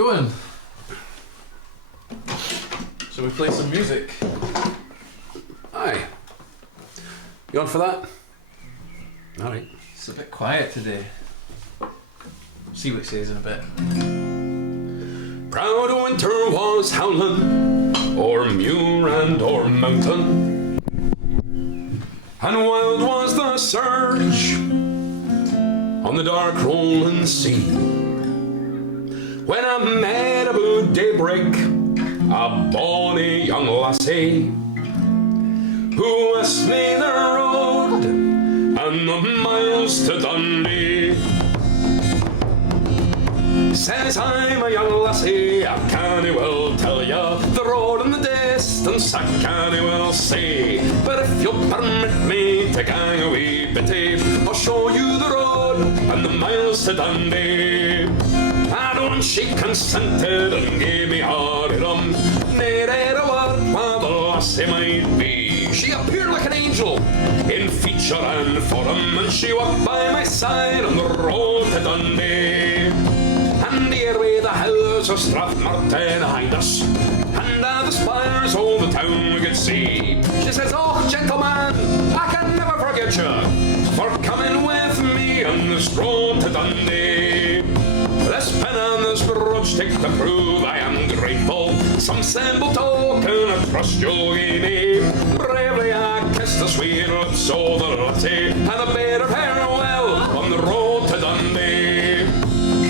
going? Shall we play some music? Aye. You on for that? Alright. It's a bit quiet today. See what it says in a bit. Proud winter was howling o'er muir and o'er mountain, and wild was the surge on the dark rolling sea, when I met a blue daybreak, a bonny young lassie, who asked me the road and the miles to Dundee. Says I'm a young lassie, I cannae well tell ya the road and the distance, I cannae well say, but if you'll permit me to gang a wee bitty, I'll show you the road and the miles to Dundee. And she consented and gave me hard rum, nae read a word what the lassie might be. She appeared like an angel in feature and form, and she walked by my side on the road to Dundee. And here way the hills of Strathmartin hide us, and the spires all the town we could see. She says, oh gentleman, I can never forget you for coming with me on this road to Dundee. This pin and this brooch take to prove I am grateful, some simple token of trust you'll give me. Bravely I kissed the sweet lips of the lassie, and I bade her farewell on the road to Dundee.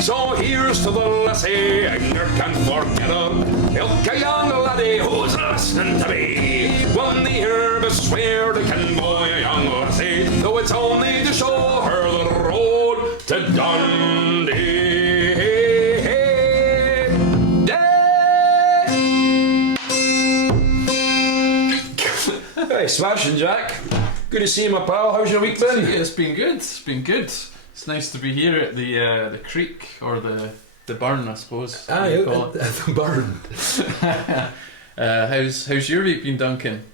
So here's to the lassie, I never can forget her, ilk a young laddie who's listening to me. Will ne'er be swear to ken boy a young lassie, though it's only to show her the road to Dundee. Hey, smashing, Jack. Good to see you, my pal. How's your week been? Yeah, it's been good. It's been good. It's nice to be here at the creek, or the burn, I suppose. Aye, the burn. How's your week been, Duncan?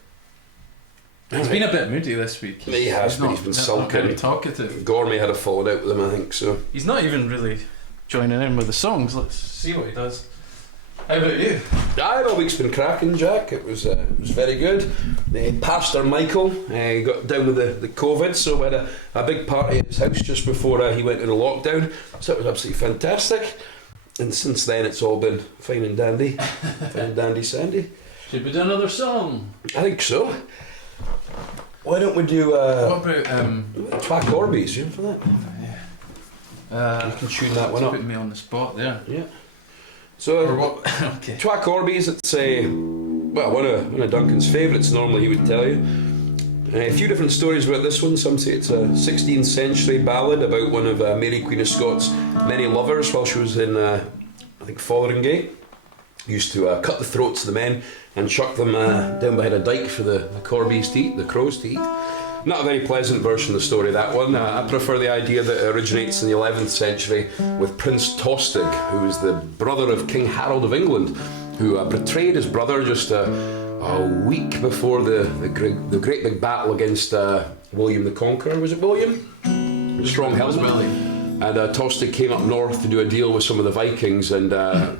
He's been a bit moody this week. He has been. He's been sulking. Not very talkative. Gormy had a falling out with him, I think so. He's not even really joining in with the songs. Let's see what he does. How about you? Aye, my week's been cracking, Jack. It was very good. Pastor Michael got down with the COVID, so we had a big party at his house just before he went into lockdown. So it was absolutely fantastic. And since then, it's all been fine and dandy. Fine and dandy Sandy. Should we do another song? I think so. Why don't we do what about Twack Orbeez? You in for that? Yeah. You can tune that one up. Putting me on the spot there. Yeah. So, okay. Twack Orbeez, it's one of Duncan's favourites, normally he would tell you. A few different stories about this one. Some say it's a 16th century ballad about one of Mary Queen of Scots' many lovers while she was in, I think, Fotheringay. Used to cut the throats of the men and chuck them down behind a dyke for the corbies to eat, the crows to eat. Not a very pleasant version of the story, that one. I prefer the idea that it originates in the 11th century with Prince Tostig, who was the brother of King Harold of England, who betrayed his brother just a week before the great big battle against William the Conqueror. Was it William? Strong helmet. And Tostig came up north to do a deal with some of the Vikings, and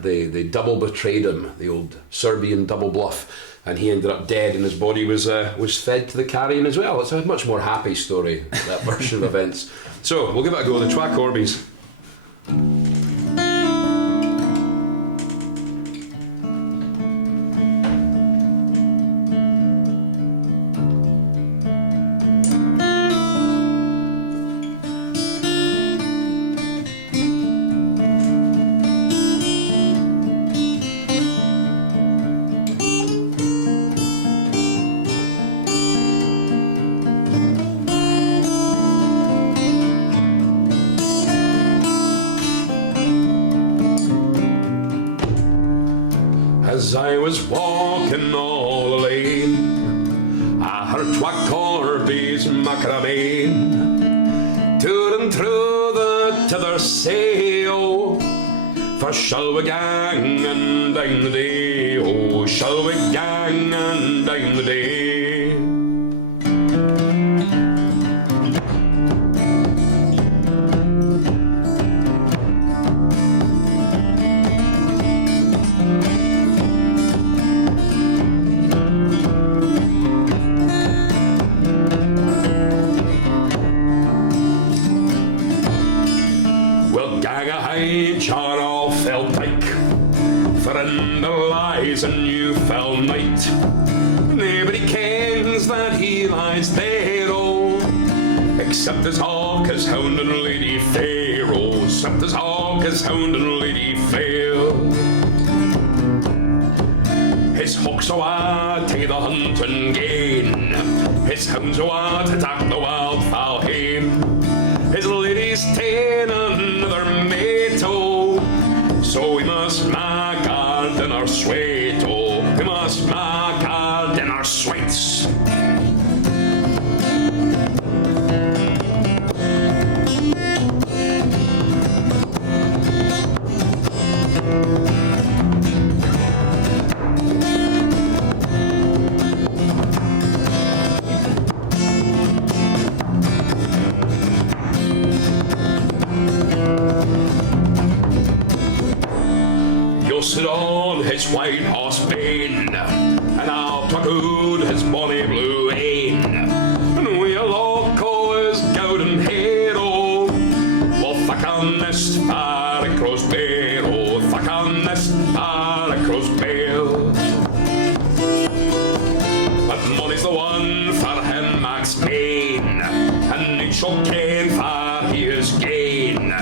they double betrayed him, the old Serbian double bluff. And he ended up dead, and his body was fed to the carrion as well. It's a much more happy story, that version of events. So we'll give it a go. The Twack Orbeez. As I was walking all the lane, I heard Twack Orbeez Macrabane tooting through the tither say, oh, for shall we gang and down the day, oh, shall we gang and down the day. Nobody kens that he lies there, oh, except his hawk, his hound and lady fair, oh, except his hawk, his hound and lady fair. His hawk's awa to the hunt and gain, his hound's awa to attack the wild fowl hame. His lady's ta'en another mate, oh, so we must mak our dinner sweet, oh, we must mak our dinner sweets. You'll sit on his white horse bane, and I'll pluck out his bonny blue ain, and we'll lock o' his gowden hair, oh, we'll thack on this far across bear, oh, thack on this far across bear. But money's the one for him Max Payne, and he shall ken for he is gain,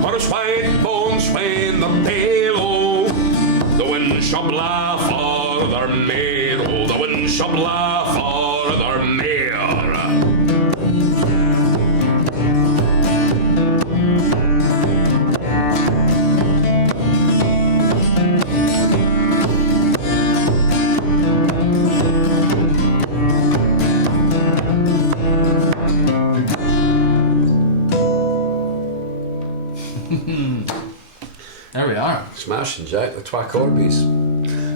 for his white bones when the pale, oh, the wind shall blaw for their mare, oh, the wind shall blaw for their mare. There we are. Smashing, Jack, the twack Orbeez.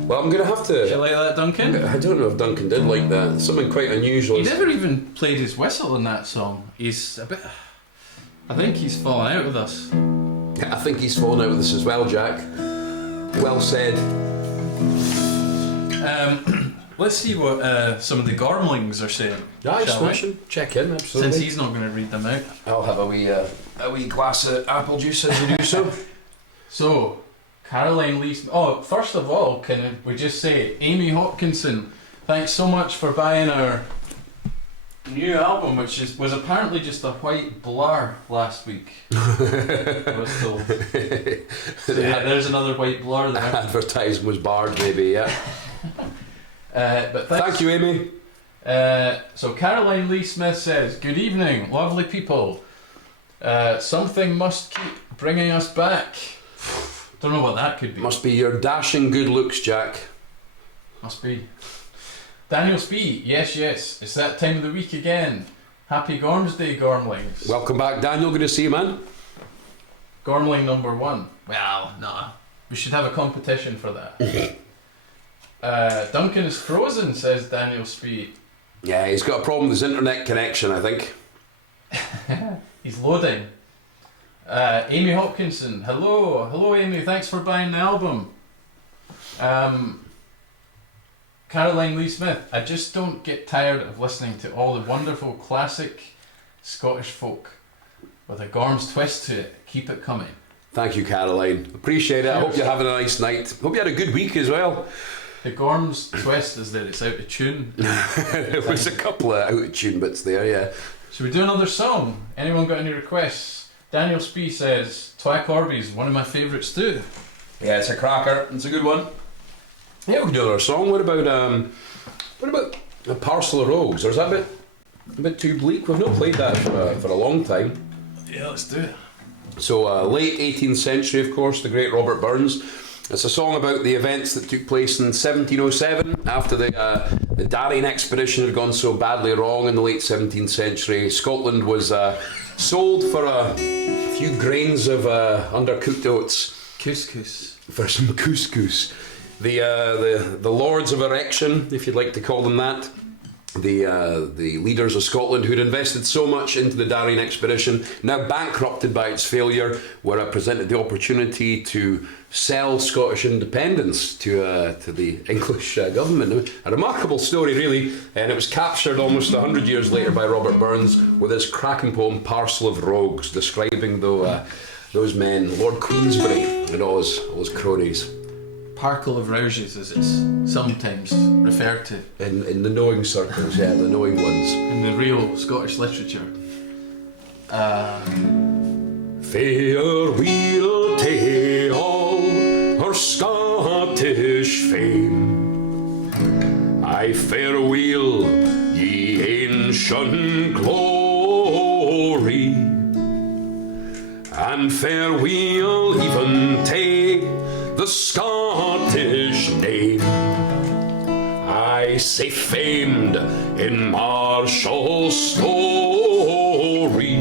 Well, I'm going to have Do you to... like that, Duncan? I don't know if Duncan did like that. Something quite unusual. He never even played his whistle in that song. He's a bit... I think he's fallen out with us. I think he's fallen out with us as well, Jack. Well said. Let's see what some of the Gormlings are saying. Aye, shall we? smashing. Check in, absolutely. Since he's not going to read them out. I'll have a wee glass of apple juice as you do so. So, Caroline Lee... Oh, first of all, can we just say, Amy Hopkinson, thanks so much for buying our new album, which was apparently just a white blur last week. I was told. So yeah, there's another white blur there. Advertising was barred, maybe, yeah. But Thank you, Amy. So Caroline Lee Smith says, "Good evening, lovely people. Something must keep bringing us back." Don't know what that could be. Must be your dashing good looks, Jack. Must be. Daniel Spee, yes, it's that time of the week again. Happy Gorms Day, Gormlings. Welcome back, Daniel. Good to see you, man. Gormling number 1. Well, nah. We should have a competition for that. Duncan is frozen, says Daniel Spee. Yeah, he's got a problem with his internet connection, I think. He's loading. Amy Hopkinson, hello Amy, thanks for buying the album. Caroline Lee Smith, I just don't get tired of listening to all the wonderful classic Scottish folk with a Gorms twist to it. Keep it coming. Thank you, Caroline. Appreciate it. I hope you're having a nice night. Hope you had a good week as well. The Gorms twist is that it's out of tune. There was a couple of out of tune bits there, yeah. Should we do another song? Anyone got any requests? Daniel Spee says, Twack Orbeez, one of my favourites too. Yeah, it's a cracker. It's a good one. Yeah, we can do another song. What about A Parcel of Rogues? Or is that a bit too bleak? We've not played that for a long time. Yeah, let's do it. So, late 18th century, of course, the great Robert Burns. It's a song about the events that took place in 1707 after the Darien expedition had gone so badly wrong in the late 17th century. Scotland was sold for a few grains of undercooked oats. Couscous. For some couscous. The Lords of Erection, if you'd like to call them that, the leaders of Scotland who'd invested so much into the Darien expedition, now bankrupted by its failure, were presented the opportunity to sell Scottish independence to the English government. A remarkable story, really, and it was captured almost 100 years later by Robert Burns with his cracking poem Parcel of Rogues, describing those men, Lord Queensberry and all his cronies. Parkle of Rouges, as it's sometimes referred to In the knowing circles, yeah, the knowing ones. in the real Scottish literature. Fair we'll tell her Scottish fame. I farewell ye ancient glory, and farewell even take the Scottish name. I say famed in martial story.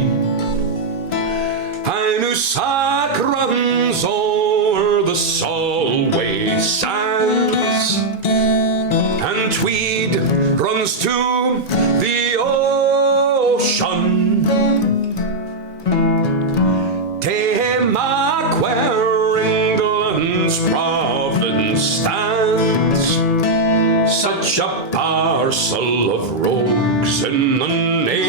I knew sack runs o'er the Solway sands, and Tweed runs to the ocean. Mark where England's province stands, such a parcel of rogues in the nation.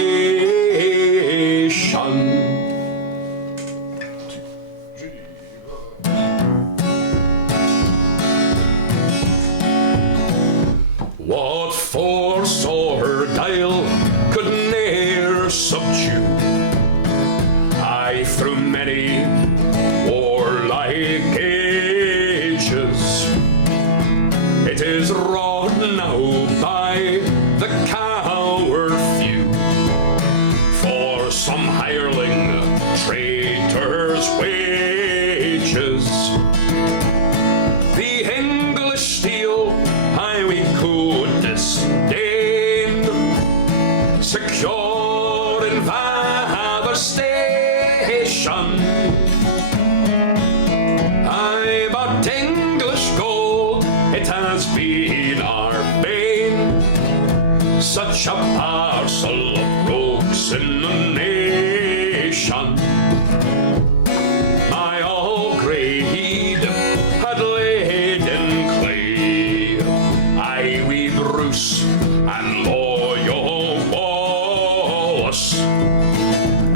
What force or guile could ne'er subdue? I through many warlike ages, it is wrought now by the coward few. For some hireling traitor's wages, the English steel we could disdain, secure in Vather station. Aye, but English gold, it has been our bane, such a parcel of rogues in the nation. My all grade had laid in clay, aye, we Bruce and loyal Wallace.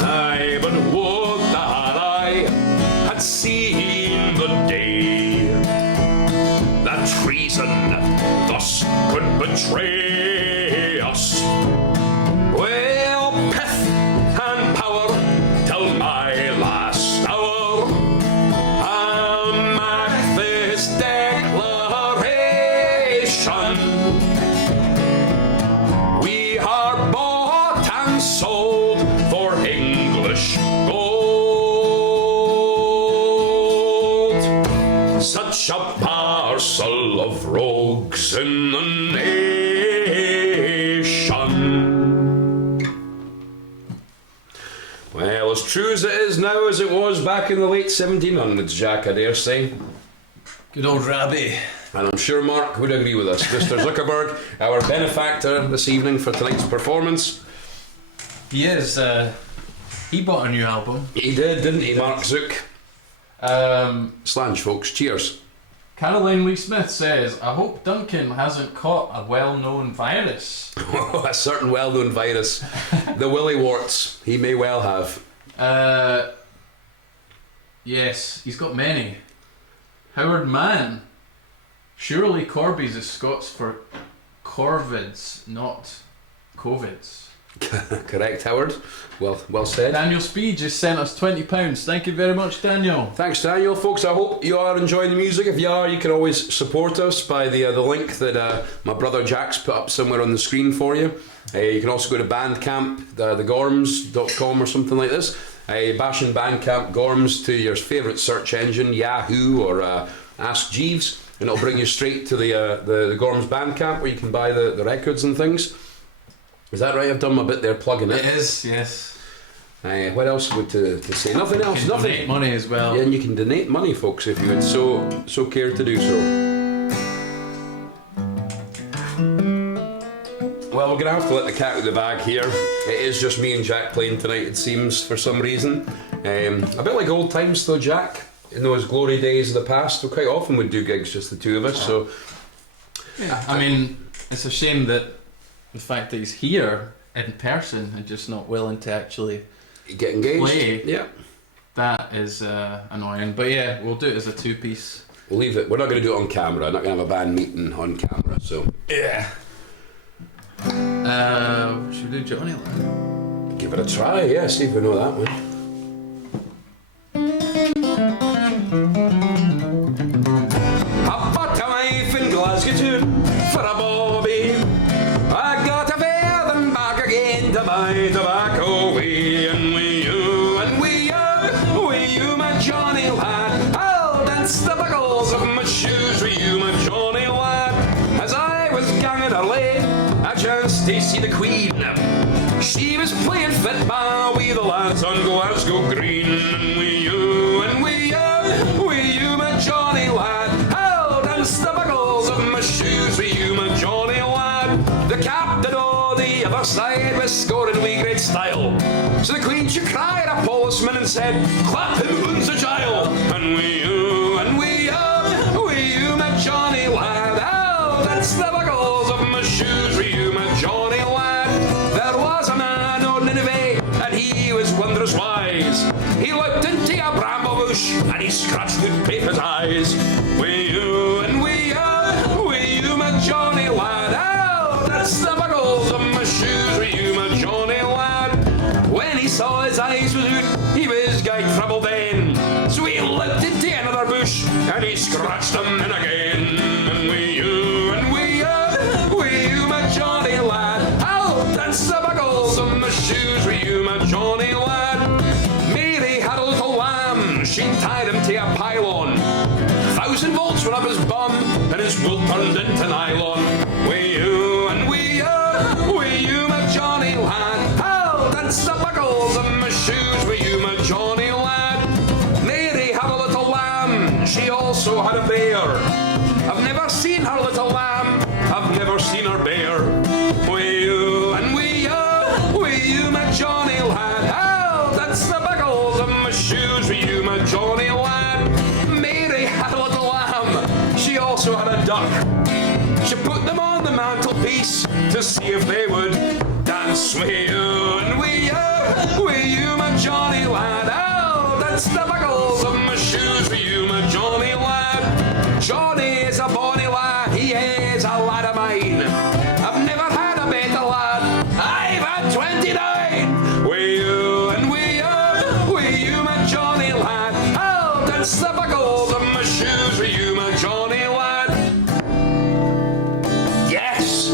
Aye, but would that I had seen the day that treason thus could betray us. Well, pith and power till my last hour, I'll make this declaration. We are bought and sold for English gold, such a parcel of rogues in the nation. Well, as true as it is now as it was back in the late 1700s, Jack, I dare say. Good old Rabbie. And I'm sure Mark would agree with us. Mr. Zuckerberg, our benefactor this evening for tonight's performance. He is. He bought a new album. He did, didn't he, Mark Zook? Slange, folks. Cheers. Caroline Lee Smith says, I hope Duncan hasn't caught a well-known virus. A certain well-known virus. The willy warts. He may well have. Yes, he's got many. Howard Mann. Surely Orbeez is Scots for corvids, not covids. Correct, Howard. Well said. Daniel Speed just sent us £20. Thank you very much, Daniel. Thanks, Daniel. Folks, I hope you are enjoying the music. If you are, you can always support us by the link that my brother Jack's put up somewhere on the screen for you. You can also go to Bandcamp, thegorms.com or something like this. Bash in Bandcamp Gorms to your favourite search engine, Yahoo or Ask Jeeves, and it'll bring you straight to the Gorms Bandcamp where you can buy the records and things. Is that right? I've done my bit there plugging it. It is, yes. What else would to say? Nothing else. You can donate money as well. Yeah, and you can donate money, folks, if you would so care to do so. Well, we're going to have to let the cat out of the bag here. It is just me and Jack playing tonight, it seems, for some reason. A bit like old times, though, Jack. In those glory days of the past, we quite often would do gigs, just the two of us. So, yeah, I mean, it's a shame that the fact that he's here in person and just not willing to actually get engaged. Play. Yeah. That is annoying. But yeah, we'll do it as a two-piece. We'll leave it. We're not going to do it on camera. I'm not going to have a band meeting on camera. So Yeah. Should we do Johnny Lad? give it a try. Yeah, see if we know that one. I bought a wife in Glasgow too for a bobby. I got a fare then back again to buy tobacco. We and we you and we you, my Johnny lad. I'll dance the buckles of my shoes with you, my Johnny lad. As I was ganging her lane, I chanced to see the Queen. She was playing football with the lads on Glasgow Green. And we you, my Johnny lad. I'll dance the buckles of my shoes with you, my Johnny lad. The captain on the other side was scoring with great style. So the Queen, she cried a policeman and said, clap him, who's a child. And we you, my Johnny lad. I'll dance the buckles of my shoes with you, my Johnny lad. There was a man on Nineveh, and he was wondrous wise. He looked into a bramble bush, and he scratched with paper's eyes. We you, my Johnny lad. I'll dance the buckles of my shoes with you, my Johnny lad. When he saw his eyes was out, he was gay trouble then. So he looked into another bush, and he scratched them in again. And we you, my Johnny lad. I'll dance the buckles of my shoes with you, my Johnny lad. Mary had a little lamb, she tied him to a pylon. 1,000 volts were up his bum, and his wool turned into nylon. We you, my Johnny lad. I'll dance the buckles of my shoes with you, my Johnny lad. Mary had a little lamb, she also had a bear. I've never seen her little lamb, I've never seen her bear. We you, my Johnny lad. I'll dance the buckles of my shoes with you, my Johnny lad. Mary had a little lamb, she also had a duck. She put them on the mantelpiece to see if they would dance with you. And we you, my Johnny lad. I'll dance the buckles of my shoes with you, my Johnny lad. Johnny is a bonny lad, he is a lad of mine. I've never had a better lad, I've had 29. We you, my Johnny lad. I'll dance the buckles of my shoes with you, my Johnny lad. Yes!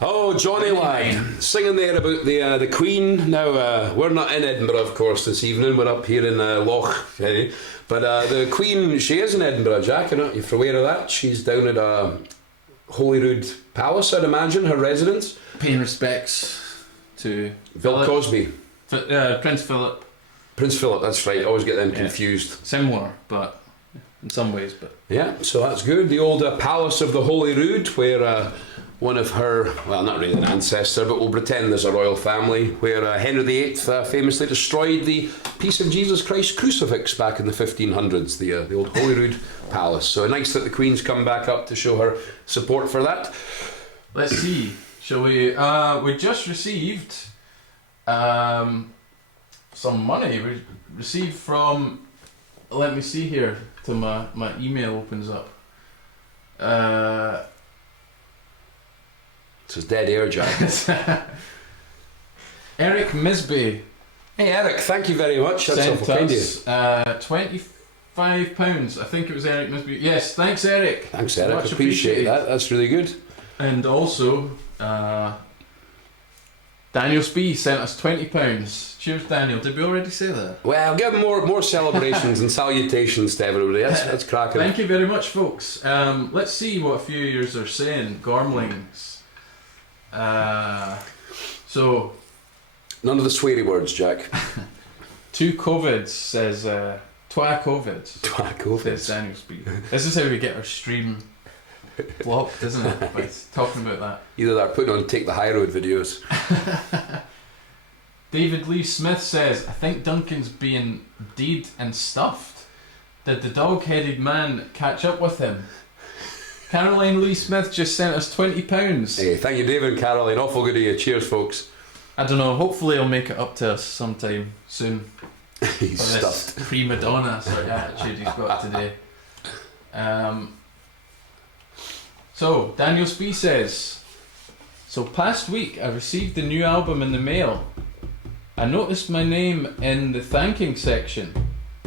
Oh, Johnny lad, singing there about the Queen. Now, we're not in Edinburgh, of course, this evening. We're up here in Loch. But the Queen, she is in Edinburgh, Jack. You're not aware of that? She's down at Holyrood Palace, I'd imagine, her residence. Paying respects to Bill Cosby. Prince Philip. Prince Philip, that's right. I always get them confused. Similar, but in some ways. But yeah, so that's good. The old Palace of the Holyrood, where one of her, well, not really an ancestor, but we'll pretend there's a royal family, where Henry VIII famously destroyed the piece of Jesus Christ crucifix back in the 1500s, the old Holyrood Palace. So nice that the Queen's come back up to show her support for that. Let's see, shall we? We just received some money. We received from, let me see here, till my email opens up. It's dead air, Jack. Eric Misby. Hey, Eric, thank you very much. That's awful kind of you. £25. I think it was Eric Misby. Yes, thanks, Eric. Thanks, Eric. Much Appreciate that. That's really good. And also, Daniel Spee sent us £20. Cheers, Daniel. Did we already say that? Well, give more celebrations and salutations to everybody. That's cracking. Thank you very much, folks. Let's see what a few of yours are saying. Gormlings. So none of the sweary words, Jack. 2 COVIDs says twa COVIDs. Twa COVIDs. Says Daniel Speed. This is how we get our stream blocked, isn't it? By talking about that. Either they're putting on Take the High Road videos. David Lee Smith says, I think Duncan's being deed and stuffed. Did the dog-headed man catch up with him? Caroline Lee Smith just sent us £20. Hey, thank you, David and Caroline. Awful good of you. Cheers, folks. I don't know. Hopefully, he'll make it up to us sometime soon. He's for stuffed. This prima donna sort of attitude he's got today. So, Daniel Spee says, so past week I received the new album in the mail. I noticed my name in the thanking section.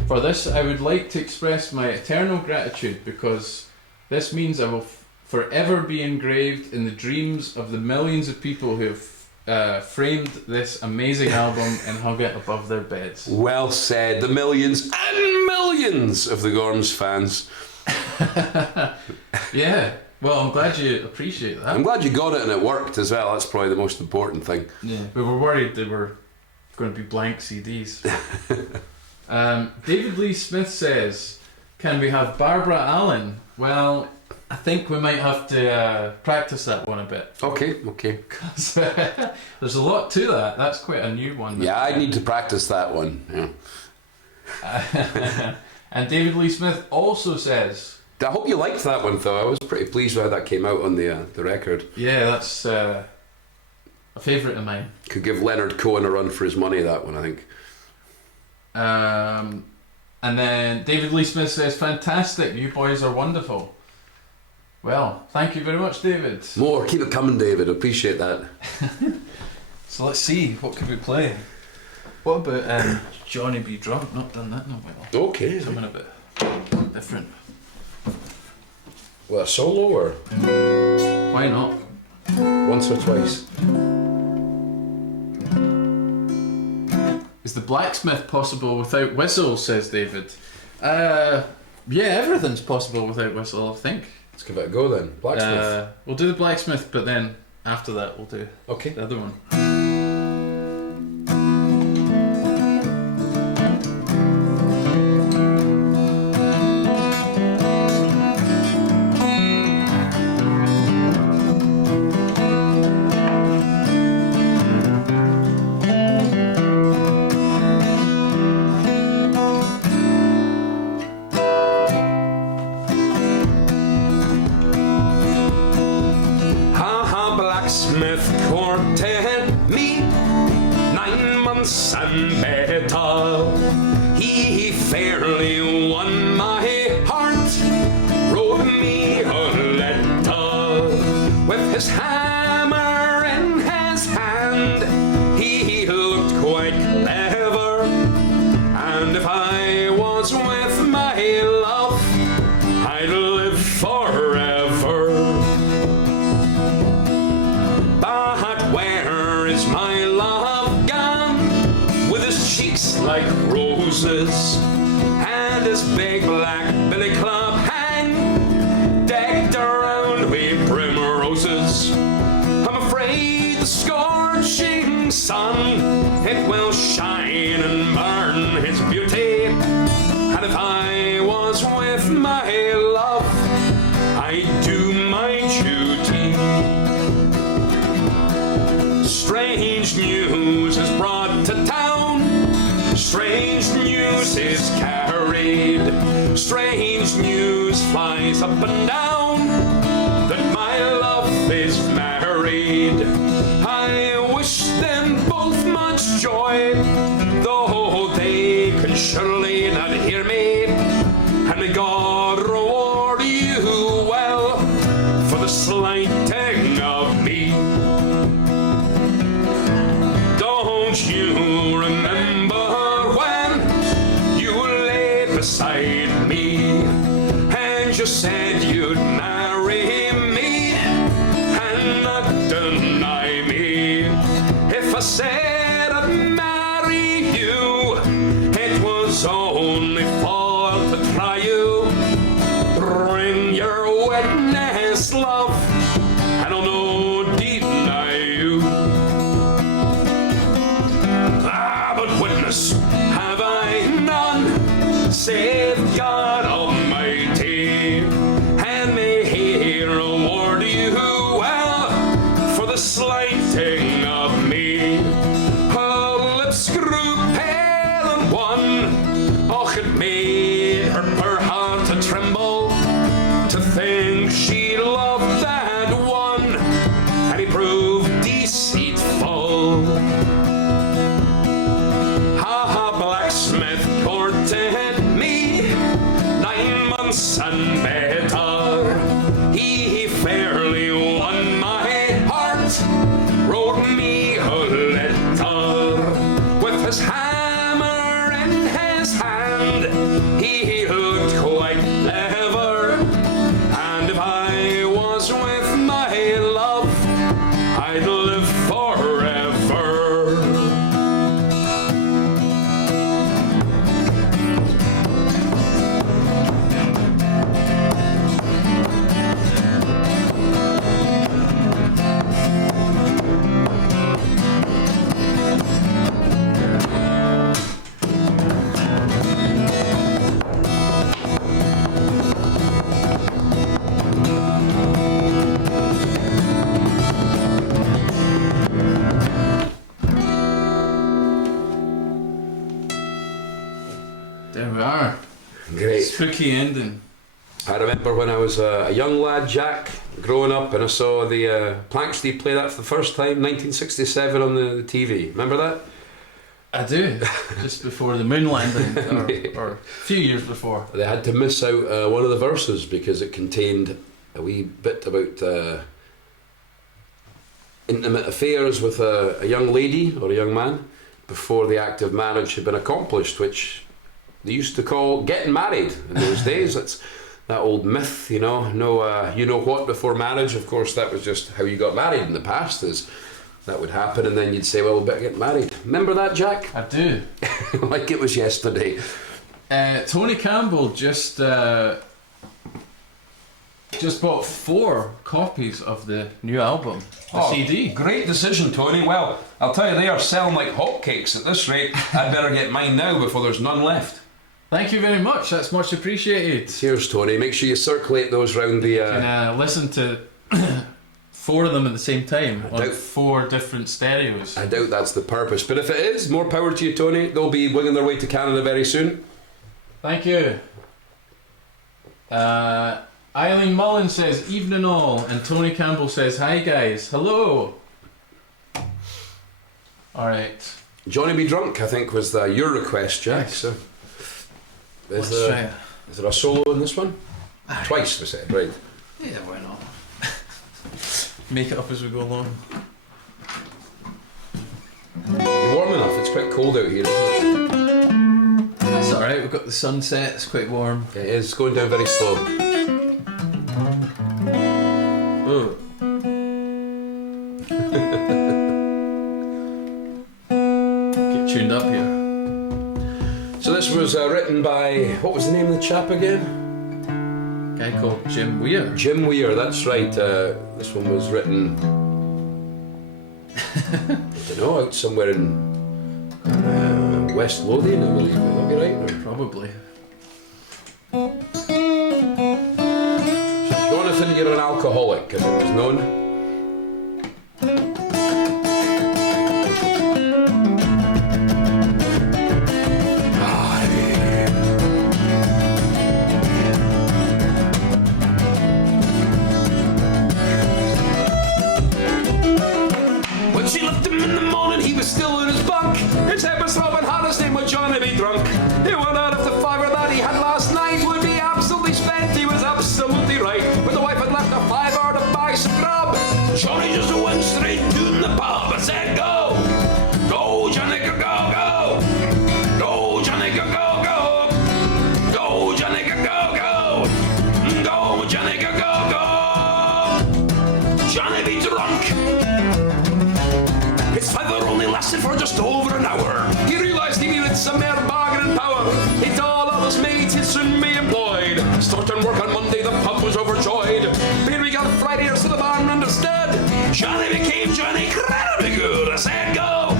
For this I would like to express my eternal gratitude because this means I will forever be engraved in the dreams of the millions of people who have framed this amazing album and hung it above their beds. Well said. The millions and millions of the Gorms fans. Yeah. Well, I'm glad you appreciate that. I'm glad you got it and it worked as well. That's probably the most important thing. Yeah. We were worried they were going to be blank CDs. David Lee Smith says, can we have Barbara Allen? Well, I think we might have to practice that one a bit. Okay. Because there's a lot to that. That's quite a new one. Yeah, I need to practice that one. Yeah. And David Lee Smith also says, I hope you liked that one, though. I was pretty pleased with how that came out on the record. yeah, that's a favourite of mine. Could give Leonard Cohen a run for his money, that one, I think. And then David Lee Smith says, fantastic, you boys are wonderful. Well, thank you very much, David. More, keep it coming, David. Appreciate that. So let's see, what could we play? What about Johnny B. Drunk? Not done that in a while. Okay. Something a bit different. Well, a solo or Why not? once or twice? Is the blacksmith possible without whistle, says David? Yeah, everything's possible without whistle, I think. Let's give it a go then. Blacksmith. We'll do the blacksmith, but then after that we'll do Okay. the other one. And better, he fairly won my heart, wrote me a letter with his hammer in his hand. He looked quite clever, and if I was with my love, I'd live forever. But where is my love gone? Cheeks like roses, and his big black billy club hang decked around with primroses. I'm afraid the scorching sun, it will shine and burn his beauty, and if I was with my love, I'd do my duty. Strange news is brought to town, strange news is carried, strange news flies up and down, that my love is married. I wish them both much joy, though they can surely not hear me, and may God reward you well for the slighting of me. Don't you remember beside me, and you said you'd marry me and not deny me? If I said I'd marry you, it was only for to try you. Bring your witness, love, I don't know wrote me a letter with his hammer in his hand. He looked quite clever, and if I was with my love, I'd live forever. There we are. Great. Spooky ending. I remember when I was a young lad, Jack, growing up, and I saw the Plancksteed play that for the first time, 1967 on the TV. Remember that? I do. Just before the moon landing, or a few years before. They had to miss out one of the verses because it contained a wee bit about intimate affairs with a young lady or a young man before the act of marriage had been accomplished, which they used to call getting married in those days. That's that old myth, you know. No, you know what before marriage. Of course, that was just how you got married in the past. Is that would happen, and then you'd say, "Well, we better get married." Remember that, Jack? I do. Like it was yesterday. Tony Campbell just bought 4 copies of the new album, the CD. Great decision, Tony. Well, I'll tell you, they are selling like hotcakes at this rate. I'd better get mine now before there's none left. Thank you very much. That's much appreciated. Cheers, Tony. Make sure you circulate those round the. Can listen to 4 of them at the same time on 4 different stereos. I doubt that's the purpose, but if it is, more power to you, Tony. They'll be winging their way to Canada very soon. Thank you. Eileen Mullen says, "Evening all," and Tony Campbell says, "Hi guys, hello." Alright. Johnny Be Drunk, I think, was your request, Jack. Yes. So, Let's try it. is there a solo in this one? Twice, we said, right. Yeah, why not? Make it up as we go along. You're warm enough, it's quite cold out here, isn't it? That's alright, we've got the sunset, it's quite warm. It is, it's going down very slow. Ooh. Get tuned up here. So this was written by, what was the name of the chap again? A guy called Jim Weir. Jim Weir, that's right. This one was written, I don't know, out somewhere in West Lothian, I believe. Would that be right? Or? Probably. Jonathan, you're an alcoholic, as it was known. When she left him in the morning, he was still in his bunk. His head was throbbing hard, his name was Johnny Be Drunk. He wondered if the fiver that he had last night would be absolutely spent. He was absolutely right, but the wife had left a fiver to buy some grub. Johnny just went straight to the pub and said, "Go, go, Johnny, go, go, go, go, Johnny, go, go, go, go, Johnny, go, go, go, go, Johnny, go, go, go." Johnny Be Drunk. His fiver only lasted for just over an hour. He realised he needed some more bargaining power. He told all his mates he'd soon be employed. Starting work on Monday, the pub was overjoyed. Here we got Friday, so the barman understood. Johnny became Johnny incredibly good. I said, "Go,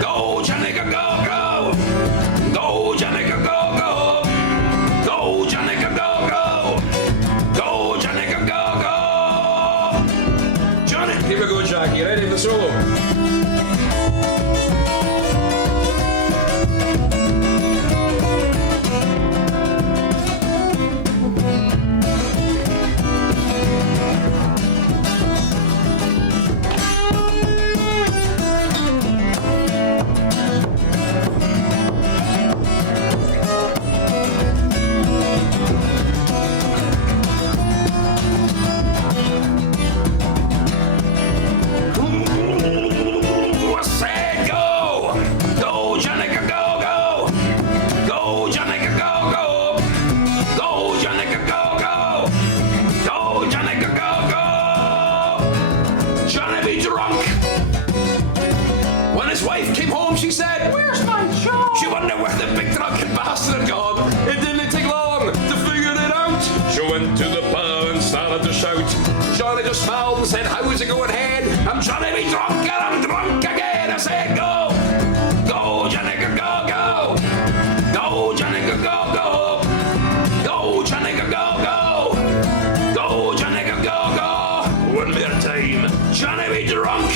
go, Johnny, go, go, go, go, Johnny, go, go, go, go, Johnny, go, go, go, go, Johnny, go, go, go." Johnny, Here we go, Jack. You ready for the solo? Johnny be drunk. When his wife came home, she said, "Where's my John?" She wondered where the big drunken bastard had gone. It didn't take long to figure it out. She went to the pub and started to shout. Johnny just smiled and said, "How's it going, head? I'm Johnny be drunk and I'm drunk again." I said, "Go, go, Johnny, go, go, go. Go, Johnny, go, go, go. Go, Johnny, go, go, go. Go, Johnny, go, go, go." One more time, Johnny be drunk.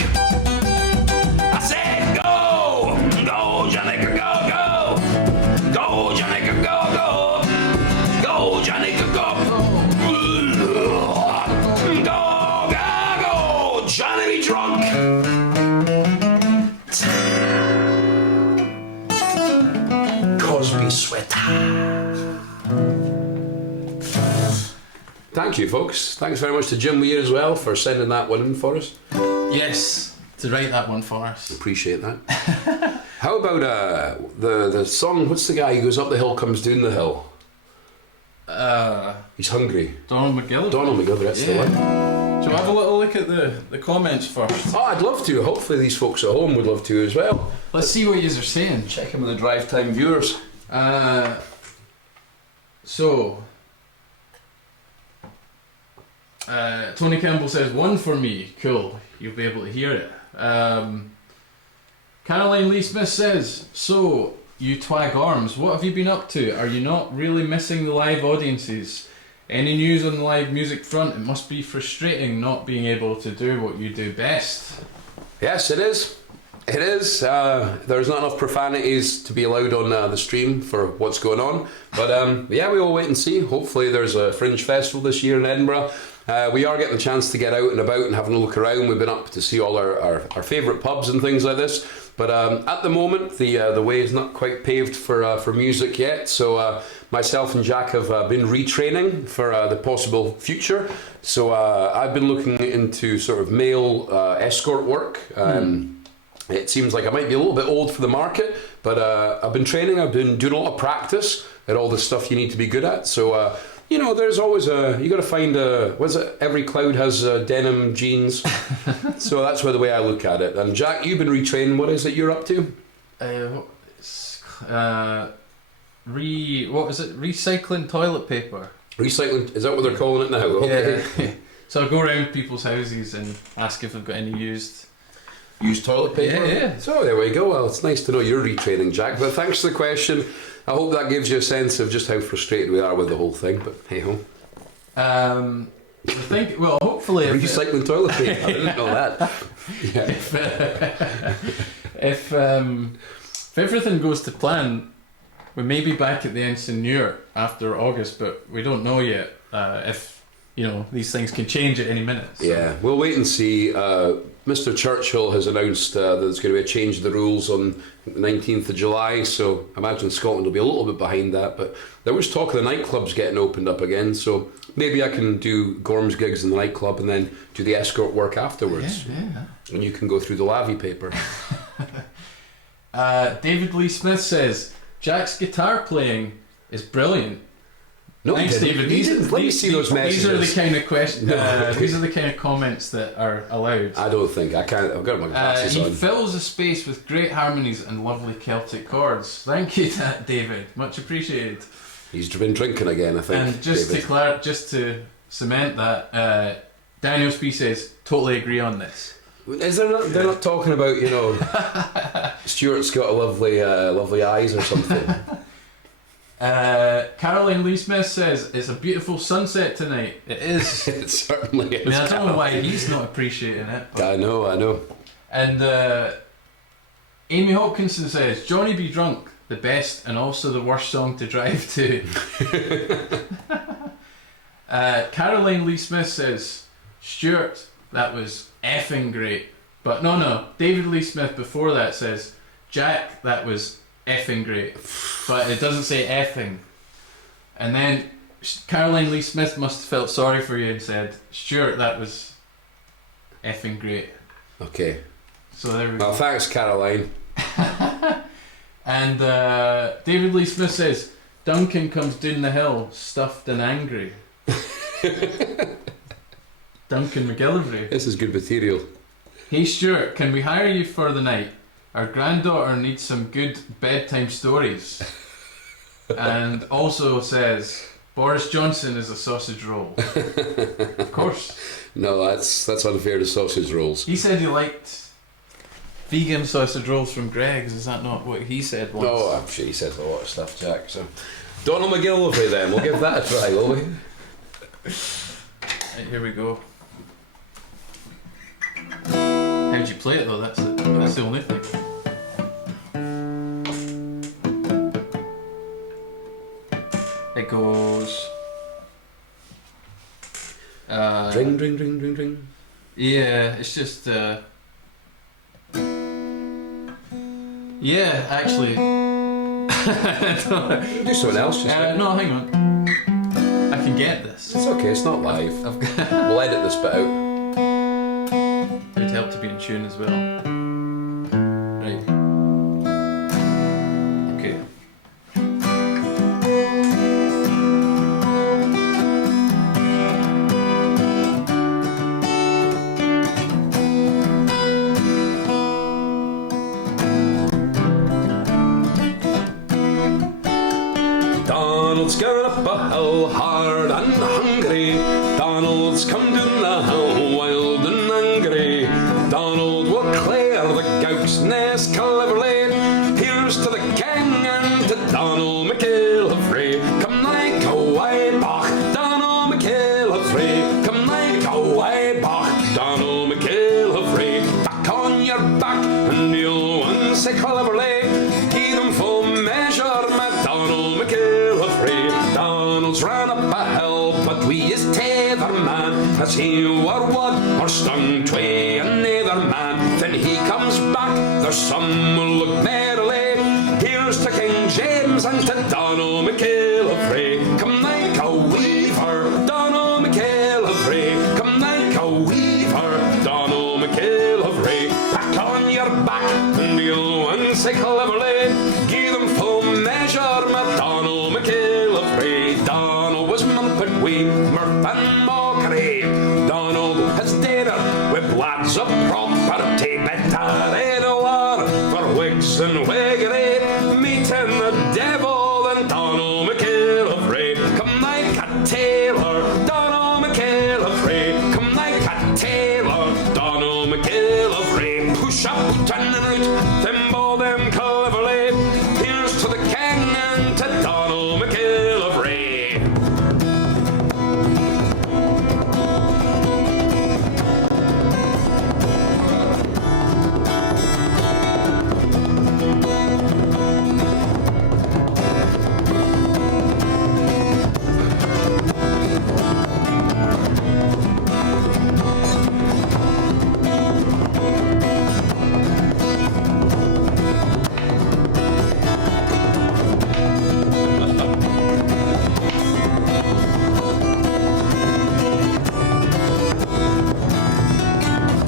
I said, "Go, go, Johnny, go, go, go. Go, Johnny, go, go, go. Go, Johnny, go, go, go. Go, go, go. Johnny be drunk." Cosby sweater. Thank you, folks. Thanks very much to Jim Weir as well for sending that one in for us. Yes, to write that one for us. Appreciate that. How about the song? What's the guy who goes up the hill, comes down the hill? He's hungry. Donald McGillivray. Donald McGillivray, that's the one. Shall we have a little look at the comments first? Oh, I'd love to. Hopefully these folks at home would love to as well. Let's see what yous are saying. Check in with the drive time viewers. Tony Campbell says, "One for me." Cool. You'll be able to hear it. Caroline Lee Smith says, "So, you twag Gorms, what have you been up to? Are you not really missing the live audiences? Any news on the live music front? It must be frustrating not being able to do what you do best." Yes, it is. It is. There's not enough profanities to be allowed on the stream for what's going on. But yeah, we will wait and see. Hopefully there's a Fringe Festival this year in Edinburgh. We are getting a chance to get out and about and having a look around. We've been up to see all our favourite pubs and things like this. But at the moment, the way is not quite paved for music yet. So myself and Jack have been retraining for the possible future. So I've been looking into sort of male escort work. It seems like I might be a little bit old for the market, but I've been training. I've been doing a lot of practice at all the stuff you need to be good at. So you know, there's always you got to find what's it? Every cloud has denim jeans. So that's the way I look at it. And Jack, you've been retraining. What is it you're up to? What was it? Recycling toilet paper. Recycling, is that what they're calling it now? Okay. Yeah. So I go around people's houses and ask if they've got any used toilet paper? Yeah. So there we go. Well, it's nice to know you're retraining, Jack. But thanks for the question. I hope that gives you a sense of just how frustrated we are with the whole thing. But hey ho. Hopefully, recycling toilet paper. I didn't know that. Yeah. If everything goes to plan, we may be back at the Ensign Newer after August, but we don't know yet. If these things can change at any minute. So. Yeah, we'll wait and see. Mr. Churchill has announced that there's going to be a change of the rules on the 19th of July, so I imagine Scotland will be a little bit behind that, but there was talk of the nightclubs getting opened up again, so maybe I can do Gorms gigs in the nightclub and then do the escort work afterwards. Yeah. And you can go through the lavy paper. David Lee Smith says, "Jack's guitar playing is brilliant." No, thanks, David. Let me see those messages. These are the kind of questions. These are the kind of comments that are allowed. I don't think I can't. I've got my glasses on. He fills a space with great harmonies and lovely Celtic chords. Thank you, David. Much appreciated. He's been drinking again, I think. And just to cement that, Daniel Spee says, "Totally agree on this." Is there not? They're not talking about Stewart's got lovely eyes or something. Caroline Lee Smith says, "It's a beautiful sunset tonight." It is. It certainly is. I don't know why he's not appreciating it. I know. And Amy Hopkinson says, "Johnny Be Drunk, the best and also the worst song to drive to." Caroline Lee Smith says, "Stewart, that was effing great." But no, David Lee Smith before that says, "Jack, that was effing great," but it doesn't say effing. And then Caroline Lee Smith must have felt sorry for you and said, "Stewart, that was effing great." Okay. So there we go. Well, thanks, Caroline. And David Lee Smith says, "Duncan comes down the hill, stuffed and angry." Duncan McGillivray. This is good material. Hey Stewart, can we hire you for the night? Our granddaughter needs some good bedtime stories. And also says, Boris Johnson is a sausage roll. Of course. No, that's unfair to sausage rolls. He said he liked vegan sausage rolls from Greg's. Is that not what he said once? No, I'm sure he said a lot of stuff, Jack. So, Donald McGillivray then. We'll give that a try, will we? Right, here we go. How'd you play it though? That's the only thing. It goes. Ring, ring, ring, ring, ring. Yeah, it's just. Yeah, actually. Do something else, just No, hang on. I can get this. It's okay, it's not live. We'll edit this bit out. It would help to be in tune as well. Right. Okay. Donald's gone up a hill hard and hungry. Donald's come down the hill wild and angry. Donald will clear the gowk's nest cleverly. Here's to the king and to Donald McGillivray. Come like away bach, Donald McGillivray. Come like away bach, Donald McGillivray. Back on your back and you'll win say cleverly. Give them full measure, my Donald McGillivray. Donald's ran up a hill, but we is tether man, as he were wood or stung tway another man. Then he comes back, there's some will look merrily. Here's to King James and to Donald McGillivray. Come like a weaver, Donald McGillivray. Come like a weaver, Donald McGillivray. Back on your back and you'll win say cleverly. Give them full measure, my Donald McGillivray. Donald was mumpet wee, mirth and mockery. Donald has dinner with lads of property. Better in a war for Whigs and Whiggery. Meeting the devil and Donald McGillivray. Come like a tailor, Donald McGillivray. Come like a tailor, Donald McGillivray. Push up and root, thimble them cleverly. Here's to the king and to Donald McGillivray.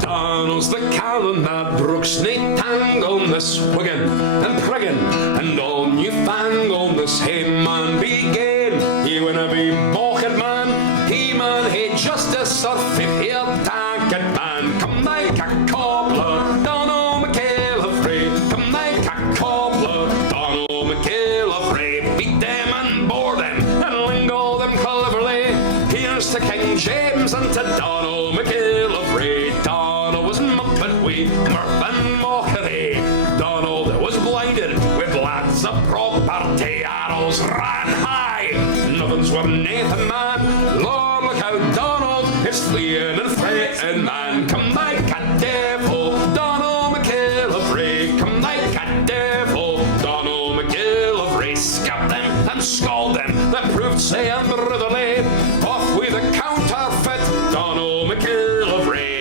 Donald's the Callan that brooks nae tangleness, Wigan and Priggin and all newfangleness. Hey man, begin, he winna be balked man. He man, hey justice or fifth, he'll tank it man. Come like a cobbler, Donald McGillivray. Come like a cobbler, Donald McGillivray. Beat them and bore them and lingle them cleverly. Here's to King James and to Donald McGillivray. Donald was mumpet wee, mirth and mockery. Donald was blinded with lads of property. Arrows ran high, nothing's worth Nathan man. Lord, look how Donald is fleeing and fretting man. Come like a devil, Donald McGillivray. Come like a devil, Donald McGillivray. Scalp them and scald them, that proved saying brotherly. Off with the counterfeit, Donald McGillivray.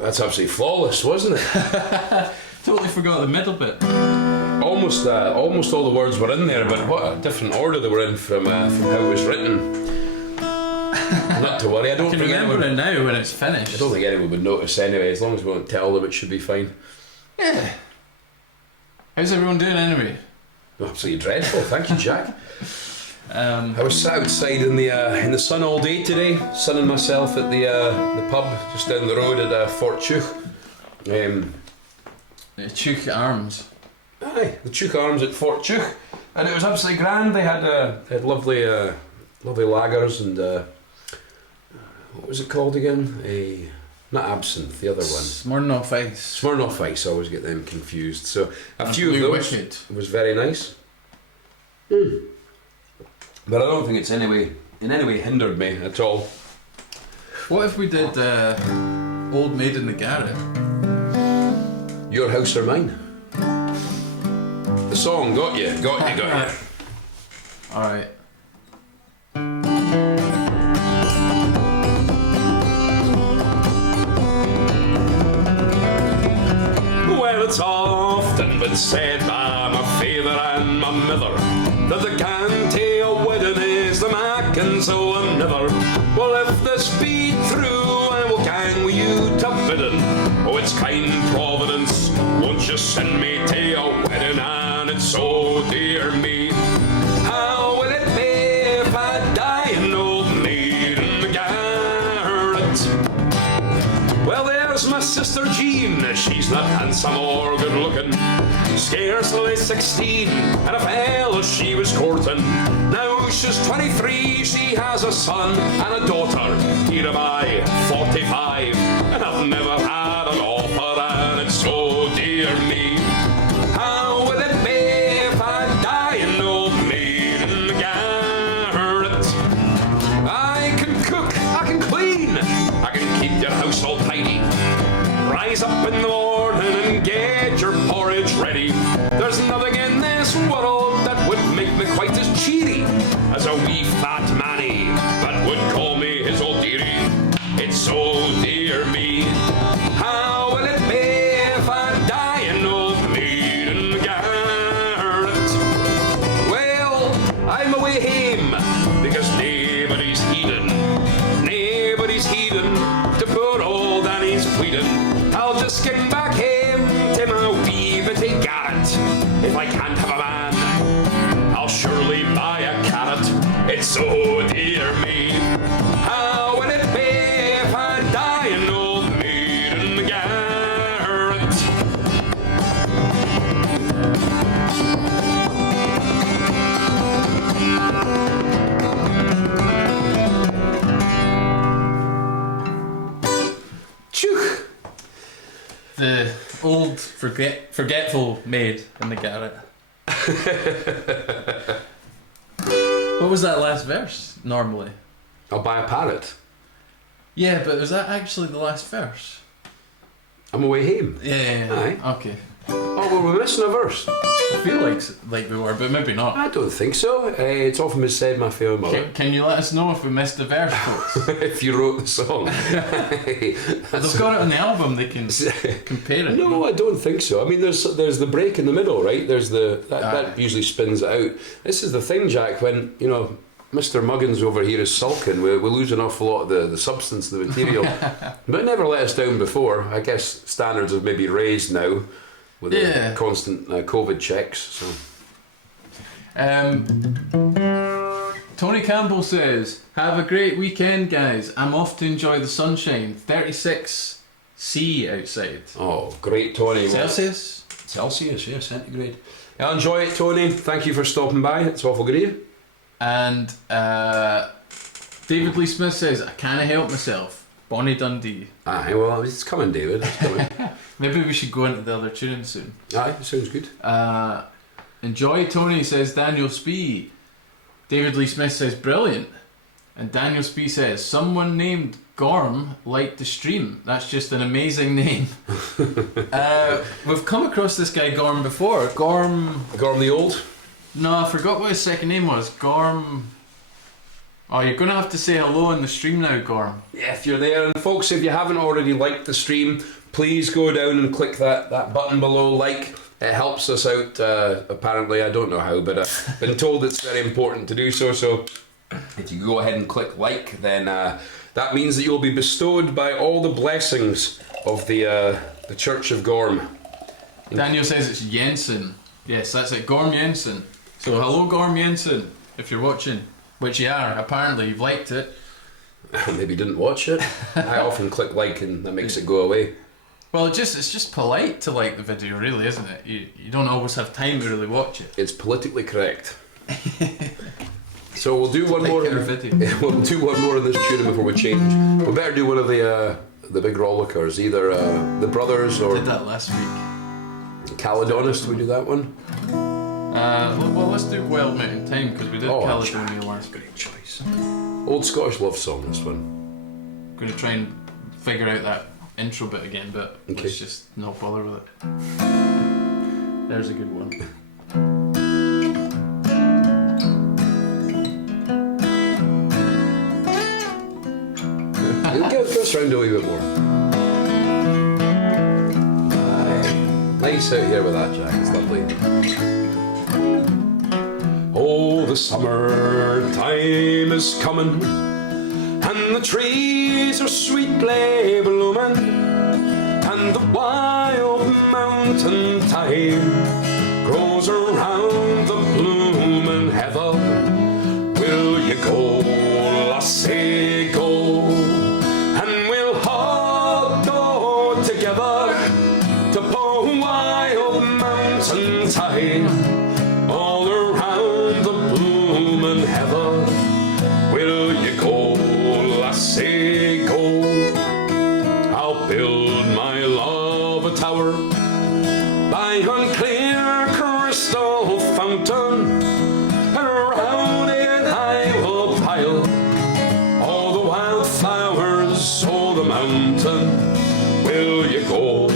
That's absolutely flawless, wasn't it? Totally forgot the middle bit. Almost all the words were in there, but what a different order they were in from how it was written. Not to worry. I I don't can think remember anyone, it now when it's finished. I don't think anyone would notice anyway. As long as we don't tell them, it should be fine. Yeah. How's everyone doing anyway? Absolutely dreadful. Thank you, Jack. Um, I was sat outside in the sun all day today, sunning myself at the pub just down the road at Fort Chuk. Chuk Arms. Aye, the Chuk Arms at Fort Chuk, and it was absolutely grand. They had lovely lagers and what was it called again? Not absinthe, the other one. Smirnoff Ice. Smirnoff Ice. I always get them confused. So a And few of Blue those Wicked. was very nice. But I don't think it's in any way hindered me at all. What if we did Old Maid in the Garret? Your house or mine? The song got you. Alright. Well, it's often been said by my father and my mother that the canty of wedding is the mac, and so I'm never. Well, if this be true, I will gang with you to bidding. Oh, it's kind providence, won't you send me to your wedding? And it's so dear me. How will it be if I die an old maid in the garret? Well, there's my sister Jean. She's not handsome or good looking, scarcely 16, and a fella she was courting. Now she's 23, she has a son and a daughter. Here am I, 45, and I've never had an offer, and it's so dear me. How will it be if I die an old maid in the garret? I can cook, I can clean, I can keep your house all tidy. Rise up in the morning and get your porridge ready. There's nothing in this world that would make me quite as cheery as a wee fat manny that would call me his old dearie. It's so dear me. How will it be if I die an old maid in the garret? Well, I'm away home because nobody's heeding to poor old Annie's pleading. I'll just get back home to my wee bitty garret. If I can't have a man, I'll surely buy a carrot. It's so dear me. How will it be if I die an old maid in the garret? Chuk. The old forgetful maid in the garret. What was that last verse, normally? I'll buy a parrot. Yeah, but was that actually the last verse? I'm away home. Yeah. Aye. Okay. Oh, well, we're missing a verse. I feel like we were, but maybe not. I don't think so. It's often been said, my fair mother. Can you let us know if we missed the verse, folks? If you wrote the song. They've got it on the album, they can compare it. No, I don't think so. I mean, there's the break in the middle, right? There's that usually spins it out. This is the thing, Jack, when, Mr. Muggins over here is sulking, we lose an awful lot of the substance, the material. But it never let us down before. I guess standards have maybe raised now with the constant COVID checks. So. Tony Campbell says, have a great weekend, guys. I'm off to enjoy the sunshine. 36 C outside. Oh, great, Tony. Celsius? Celsius, yeah, centigrade. Yeah, enjoy it, Tony. Thank you for stopping by. It's awful good of you. And David Lee Smith says, I can't help myself. Bonnie Dundee. Aye, well, it's coming, David. It's coming. Maybe we should go into the other tuning soon. Aye, sounds good. Enjoy, Tony, says Daniel Spee. David Lee Smith says, brilliant. And Daniel Spee says, someone named Gorm liked the stream. That's just an amazing name. We've come across this guy Gorm before. Gorm the Old? No, I forgot what his second name was. Gorm. Oh, you're going to have to say hello in the stream now, Gorm. Yeah, if you're there. And folks, if you haven't already liked the stream, please go down and click that button below, like. It helps us out, apparently. I don't know how, but I've been told it's very important to do so. So If you go ahead and click like, then that means that you'll be bestowed by all the blessings of the Church of Gorm. Daniel says it's Jensen. Yes, that's it, Gorm Jensen. So hello Gorm Jensen, if you're watching, which you are, apparently you've liked it. Maybe didn't watch it. I often click like and that makes it go away. Well, it's just polite to like the video, really, isn't it? You don't always have time to really watch it. It's politically correct. So we'll do one more. Video. We'll do one more in this tune before we change. We better do one of the big rollickers, either the Brothers or Did that last week. Caledonist. Do we do that one? Well, let's do Wild Mate in Time because we did Caledonia last week. Great choice. Old Scottish love song. This one. I'm going to try and figure out that intro bit again, but let's just not bother with it. There's a good one. Give us round a wee bit more. Nice out here with that, Jack. It's lovely. Oh, the summer time is coming, and the trees are sweetly blooming, and the wild mountain thyme grows around the blooming heather. Will you go, lassie, go? And we'll all go together to the wild mountain thyme all around the blooming heather. Will you go, lassie, go? I'll build my love a tower by yon clear crystal fountain, and around it I will pile all the wildflowers o'er the mountain. Will you go,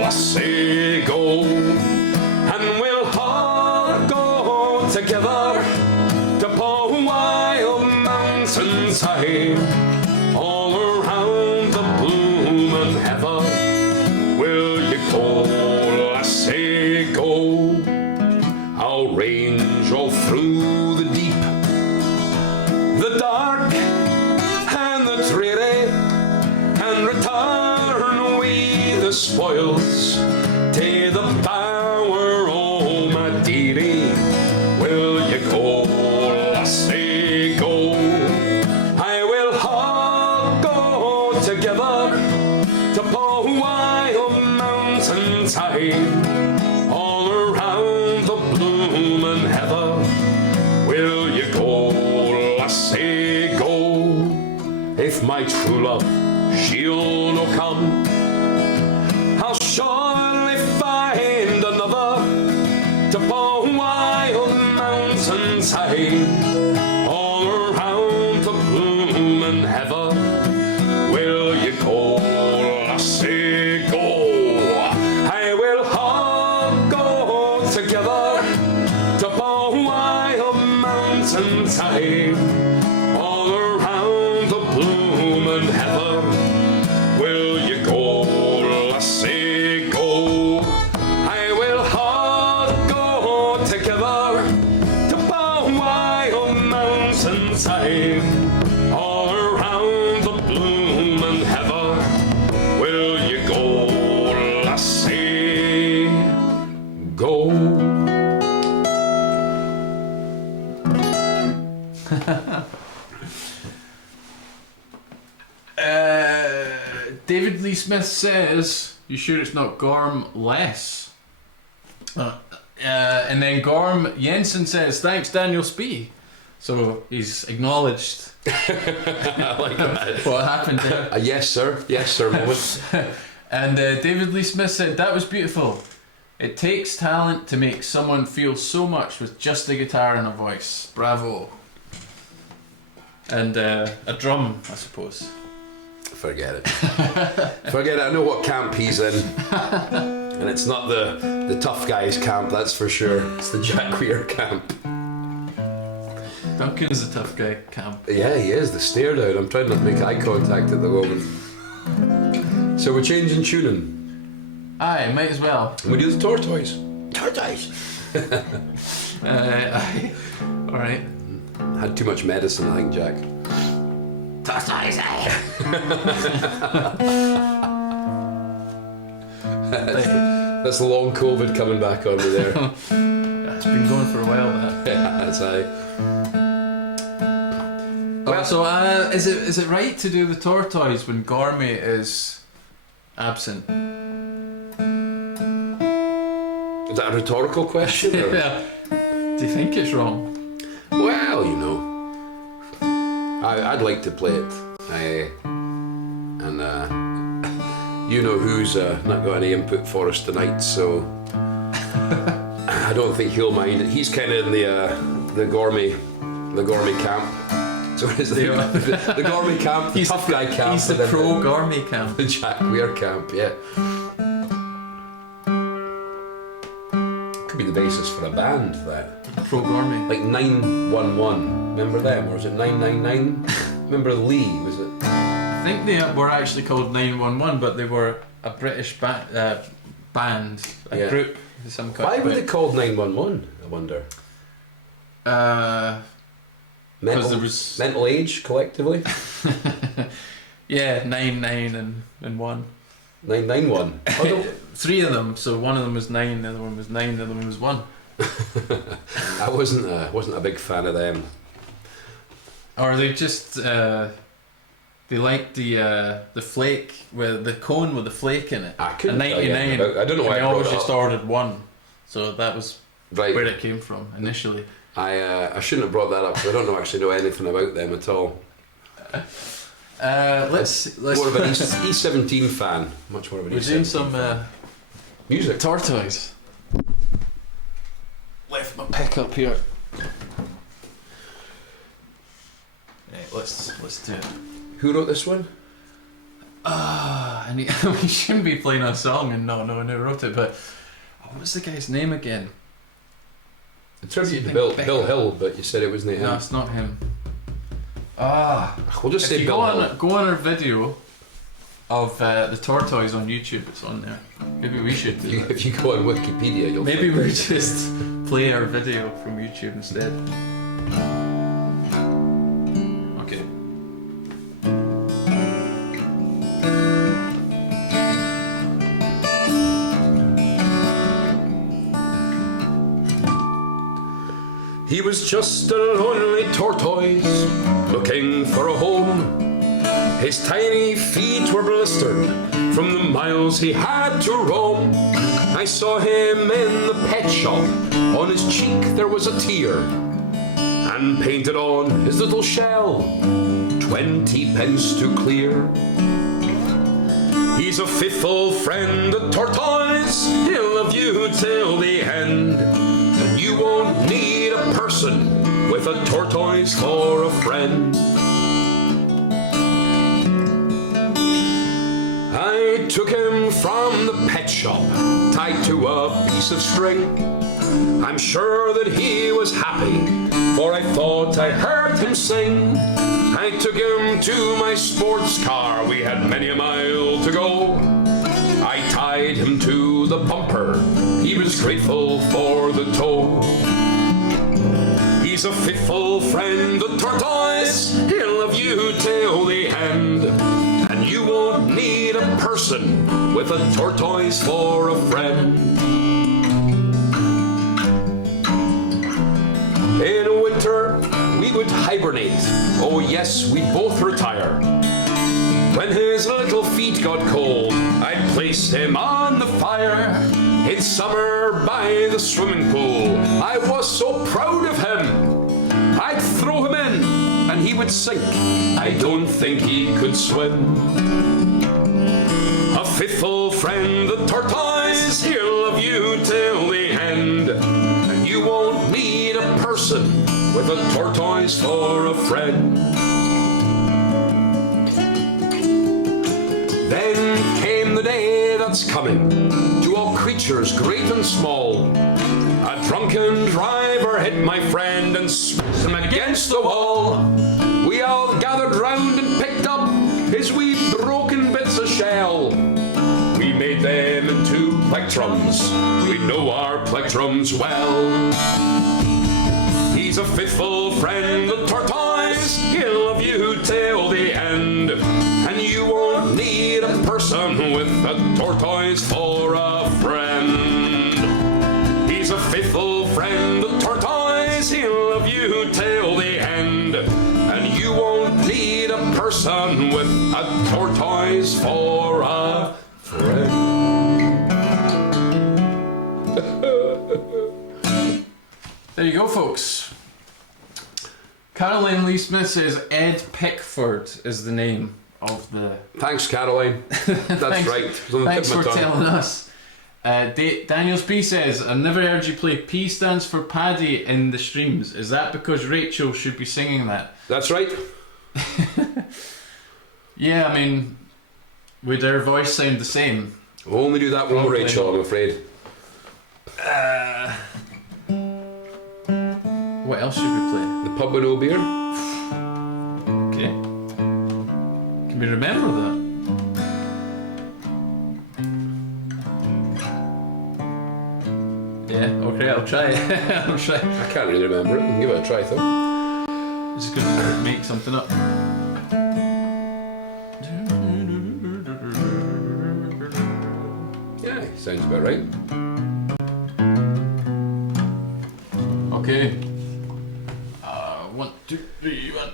lassie, go? And we'll all go together to the wild mountain side all around the blooming heather. Will you go, lassie, go? I'll range all through the deep, the dark and the dreary, and return we the spoils to the bower, oh my dearie. Will you go, lassie, go? I will all go together to the wild mountain side all around the blooming heather. Will you go, lassie, go? If my true love she'll no come, I'll surely find another to the wild mountain side all around the blooming heather. Will you go, lassie, go? I will all go together to the wild mountain side all around the blooming heather. Will you go, lassie, go? I will all go together to the wild mountain side all around the blooming heather. Will you go, lassie, go? David Lee Smith says, "You sure it's not Gorm less?" And then Gorm Jensen says, "Thanks, Daniel Spee." So he's acknowledged I like that. what happened there. Yes, sir. Yes, sir. Moment. And David Lee Smith said, "That was beautiful. It takes talent to make someone feel so much with just a guitar and a voice. Bravo." And a drum, I suppose. Forget it. Forget it. I know what camp he's in. And it's not the tough guys camp, that's for sure. It's the Jack Weir camp. Duncan is a tough guy, camp. Yeah, he is. The stare down. I'm trying not to make eye contact at the moment. So we're changing tuning. Aye, might as well. And we do the tortoise. Tortoise! Aye. Alright. Had too much medicine, I think, Jack. Tortoise. That's the long COVID coming back on me there. It's been going for a while, that. Yeah, that's aye. Well, so is it right to do the tortoise when Gormy is absent? Is that a rhetorical question? Or? Yeah. Do you think it's wrong? Well, you know, I'd like to play it. You know who's not got any input for us tonight, so I don't think he'll mind it. He's kind of in the Gormy camp. So what is it? The Gormy camp, the tough guy camp. He's the pro Gormy camp. The Jack Weir camp, yeah. Could be the basis for a band, that. Pro Gormy. Like 911. Remember them? Or was it 999? Remember Lee, was it? I think they were actually called 911, but they were a British band, a group of some kind. Why were they called 911, I wonder? Mental age, collectively? Yeah, 99 and 1. 991. Oh, Three of them, so one of them was 9, the other one was 9, the other one was 1. I wasn't a big fan of them. Or they just they liked the flake with the cone with the flake in it. I couldn't a 99. I don't know why I I brought always it just up. ordered 1, so that was Right. where it came from initially. I shouldn't have brought that up because I don't actually know anything about them at all. Let's More of an E17 fan. Much more of an we're E17 doing some music. tortoise. Left my pick up here. Right, let's do it. Who wrote this one? And we shouldn't be playing a song and no one who wrote it, but what was the guy's name again? A tribute to Something Bill Hill, but you said it wasn't him. No, it's not him. We'll just If say you Bill Hill. go on our video of the tortoise on YouTube, it's on there. Maybe we should do that. If you go on Wikipedia, you'll Maybe find we it. just play our video from YouTube instead. Okay. He was just a lonely tortoise looking for a home. His tiny feet were blistered from the miles he had to roam. I saw him in the pet shop. On his cheek there was a tear, and painted on his little shell 20 pence to clear. He's a faithful friend, a tortoise. He'll love you till the end. And you won't need a person with a tortoise for a friend. I took him from the pet shop, tied to a piece of string. I'm sure that he was happy, for I thought I heard him sing. I took him to my sports car, we had many a mile to go. I tied him to the bumper, he was grateful for the tow. He's a faithful friend, the tortoise, he'll love you till the end. And you won't need a person with a tortoise for a friend. In winter, we would hibernate. Oh yes, we'd both retire. When his little feet got cold, I'd place him on the fire. In summer, by the swimming pool, I was so proud of him. I'd throw him in, and he would sink. I don't think he could swim. A faithful friend, the tortoise, he'll love you till the end. And you won't need a person with a tortoise for a friend. Then came the day that's coming to all creatures great and small. A drunken driver hit my friend and smashed him against the wall. We all gathered round and picked up his wee broken bits of shell. We made them into plectrums. We know our plectrums well. He's He's a faithful friend, the tortoise. He'll love you till the end. And you won't need a person with a tortoise for a friend. He's a faithful friend, the tortoise. He'll love you till the end. And you won't need a person with a tortoise for a friend. There you go, folks. Caroline Lee Smith says Ed Pickford is the name of the... Thanks, Caroline. That's right. Thanks for telling us. Daniels B says, I never heard you play P stands for Paddy in the streams. Is that because Rachel should be singing that? That's right. Yeah, I mean, would her voice sound the same? We'll only do that one, Probably Rachel, not. I'm afraid. What else should we play? The pub with no beer? Okay. Can we remember that? Yeah, okay, I'll try it. I'll try. I can't really remember it. Give it a try, though. I'm just gonna make something up. Yeah, sounds about right. Okay. 1, 2, 3, 1.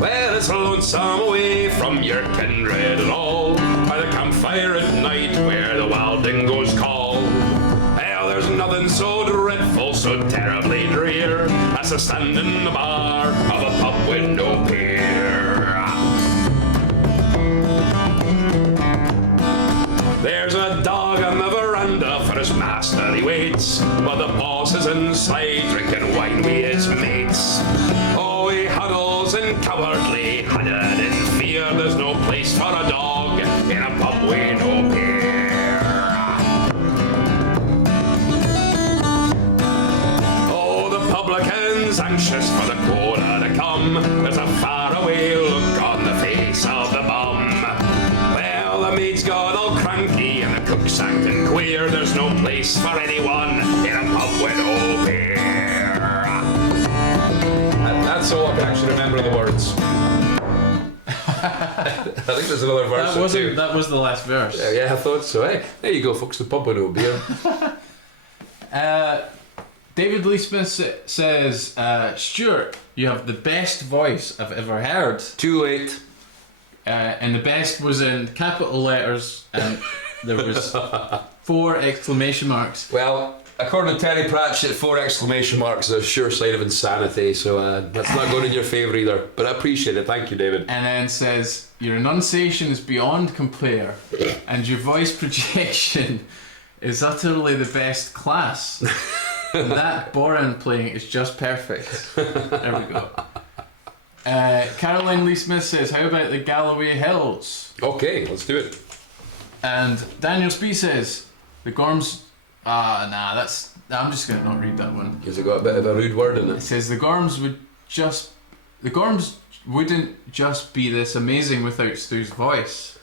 Well, it's lonesome away from your kindred and all, by the campfire at night where the wild dingoes call. Well, there's nothing so dreadful, so terribly drear, as to stand in the bar of a pub with no beer. There's a dog on the veranda for his master he waits, while the boss is inside drinking wine with his mates. Oh, he huddles and cowardly, hunted in fear. There's no place for a dog in a pub with no beer. Oh, the publican's anxious for the quota to come. There's a faraway look on the face of the bum. Well, the maid's got all cranky and the cook's acting queer. There's no place for anyone in a pub with no beer. That's all I can actually remember the words. I think there's another verse or two. That was the last verse. Yeah, I thought so. Hey, there you go, folks. The pub with no beer. David Lee Smith says, Stewart, you have the best voice I've ever heard. Too late. And the best was in capital letters, and there was 4 exclamation marks. Well, according to Terry Pratchett, 4 exclamation marks is a sure sign of insanity, so that's not going in your favour either. But I appreciate it. Thank you, David. And then says, your enunciation is beyond compare, and your voice projection is utterly the best class. And that Boran playing is just perfect. There we go. Caroline Lee Smith says, how about the Galloway Hills? Okay, let's do it. And Daniel Spee says, the Gorms... I'm just going to not read that one. Has it got a bit of a rude word in It it? says, the Gorms wouldn't just be this amazing without Stu's voice.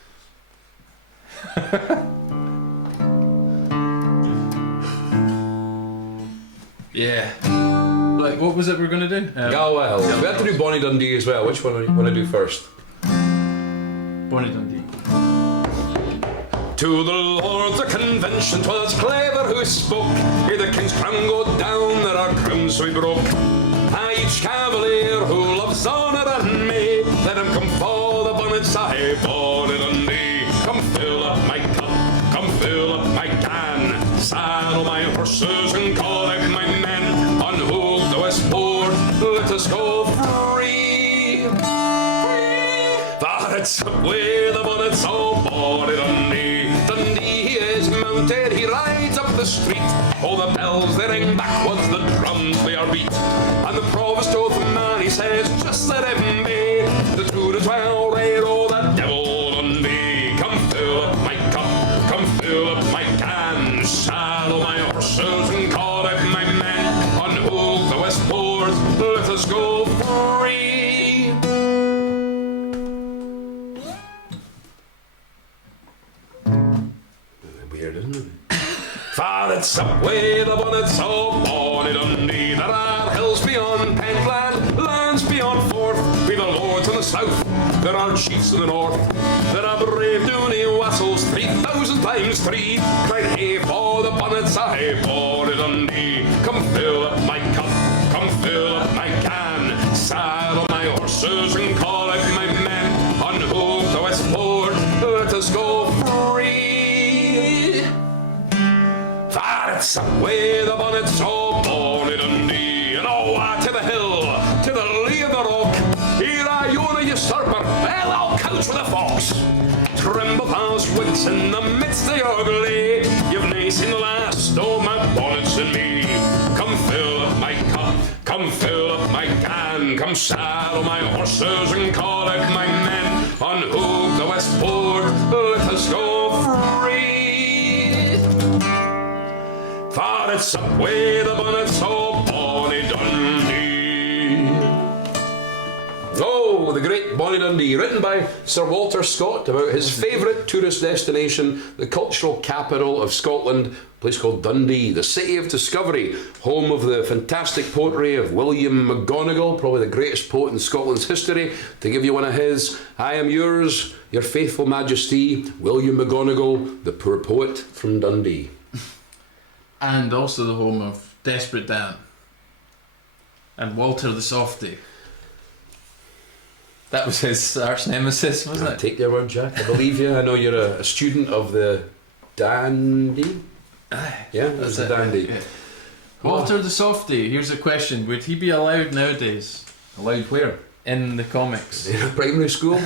Yeah. Like, what was it we're going to do? Galway Hills. We have to do Bonnie Dundee as well. Which one do you want to do first? Bonnie Dundee. To the Lords of Convention, 'twas clever who spoke. Ere the King's crown go down, there are crowns we broke. Each cavalier who loves honour and me, let him come for the bonnet side, Bonnie Dundee. Come fill up my cup, come fill up my can, saddle my horses and collect my men. Unhook the westport, let us go free. For it's up with the bonnets of Bonnie Dundee. Dundee he is mounted, he rides up the street. All the bells they ring backwards, the drums they are beat. And the provost of the man he says, just let him be. The 2 to 12 raid, oh the devil Dundee. Come fill up my cup, come fill up my can, saddle my horses and call out my men. Unhook the westport, let us go free. For it's up way the bonnets of bonny Dundee. There are hills beyond Pentland, lands beyond Forth. We've the lords in the south, there are chiefs in the north. There are brave Dooney wassels, 3,000 times 3. Cried hey for the bonnets of hey bonny Dundee. Come fill up my cup, come fill up my can. Saddle my horses and call out my men. Unhook the Westport, let us go free. For it's up way the bonnets of bonny Dundee. And oh, to the hill, to the lee of the rock. Here I own a usurper, well I'll couch with a fox. Tremble past wits in the midst of your glee. You've nae seen the last of my bonnets and me. Come fill up my cup, come fill up my can. Come saddle my horses and call out my men. Unhook the Westport, let us go free. For it's up way the bonnets of bonny Dundee. Oh, the great Bonnie Dundee, written by Sir Walter Scott about his favourite tourist destination, the cultural capital of Scotland, a place called Dundee, the city of discovery, home of the fantastic poetry of William McGonagall, probably the greatest poet in Scotland's history. To give you one of his, I am yours, your faithful majesty, William McGonagall, the poor poet from Dundee. And also the home of Desperate Dan and Walter the Softy. That was his arch nemesis, wasn't it? Take your word, Jack. I believe you. I know you're a student of the dandy. Yeah, that's the dandy. Yeah. Walter the Softy, here's a question. Would he be allowed nowadays? Allowed where? In the comics. In a primary school?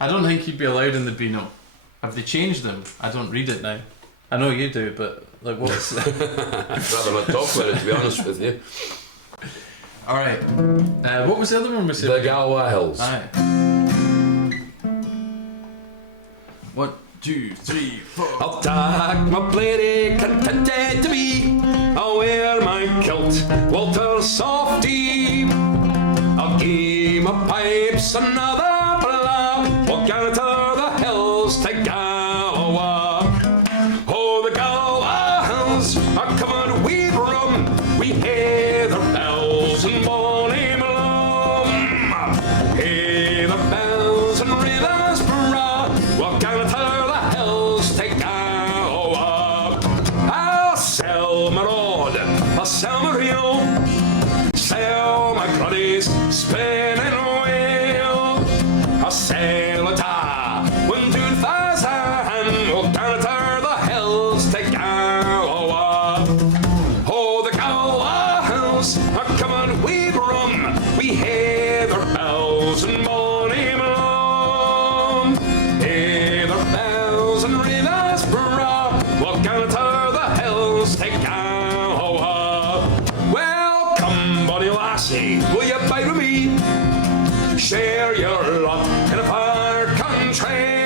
I don't think he'd be allowed in the Beano. Have they changed him? I don't read it now. I know you do, but like what's... I'd rather not talk about it, to be honest with you. Alright. What was the other one we said? The Galway Hills. Aye. 1, 2, 3, 4. I'll tack my bladie, contented to be. I'll wear my kilt, Walter Softy. I'll give my pipes another blow. We'll gather the hills to Galway. Oh, the Galway hills are covered with rum. We hear their bells and bonny Malone. Hear the bells and rivers bra. We'll gather the hills to Galway. I'll sell my rod, I'll sell my reel, sell my cruddies, spinning wheel. I'll sell a tar when doing fast and we'll gather the hills to Galway. Oh, the Galway hills are covered with rum. We hear their bells and bonny Malone. Hear their bells and rivers bra. We'll gather the hills to Galway. Well, come, bonny lassie, will you bide with me? Share your lot in a far country.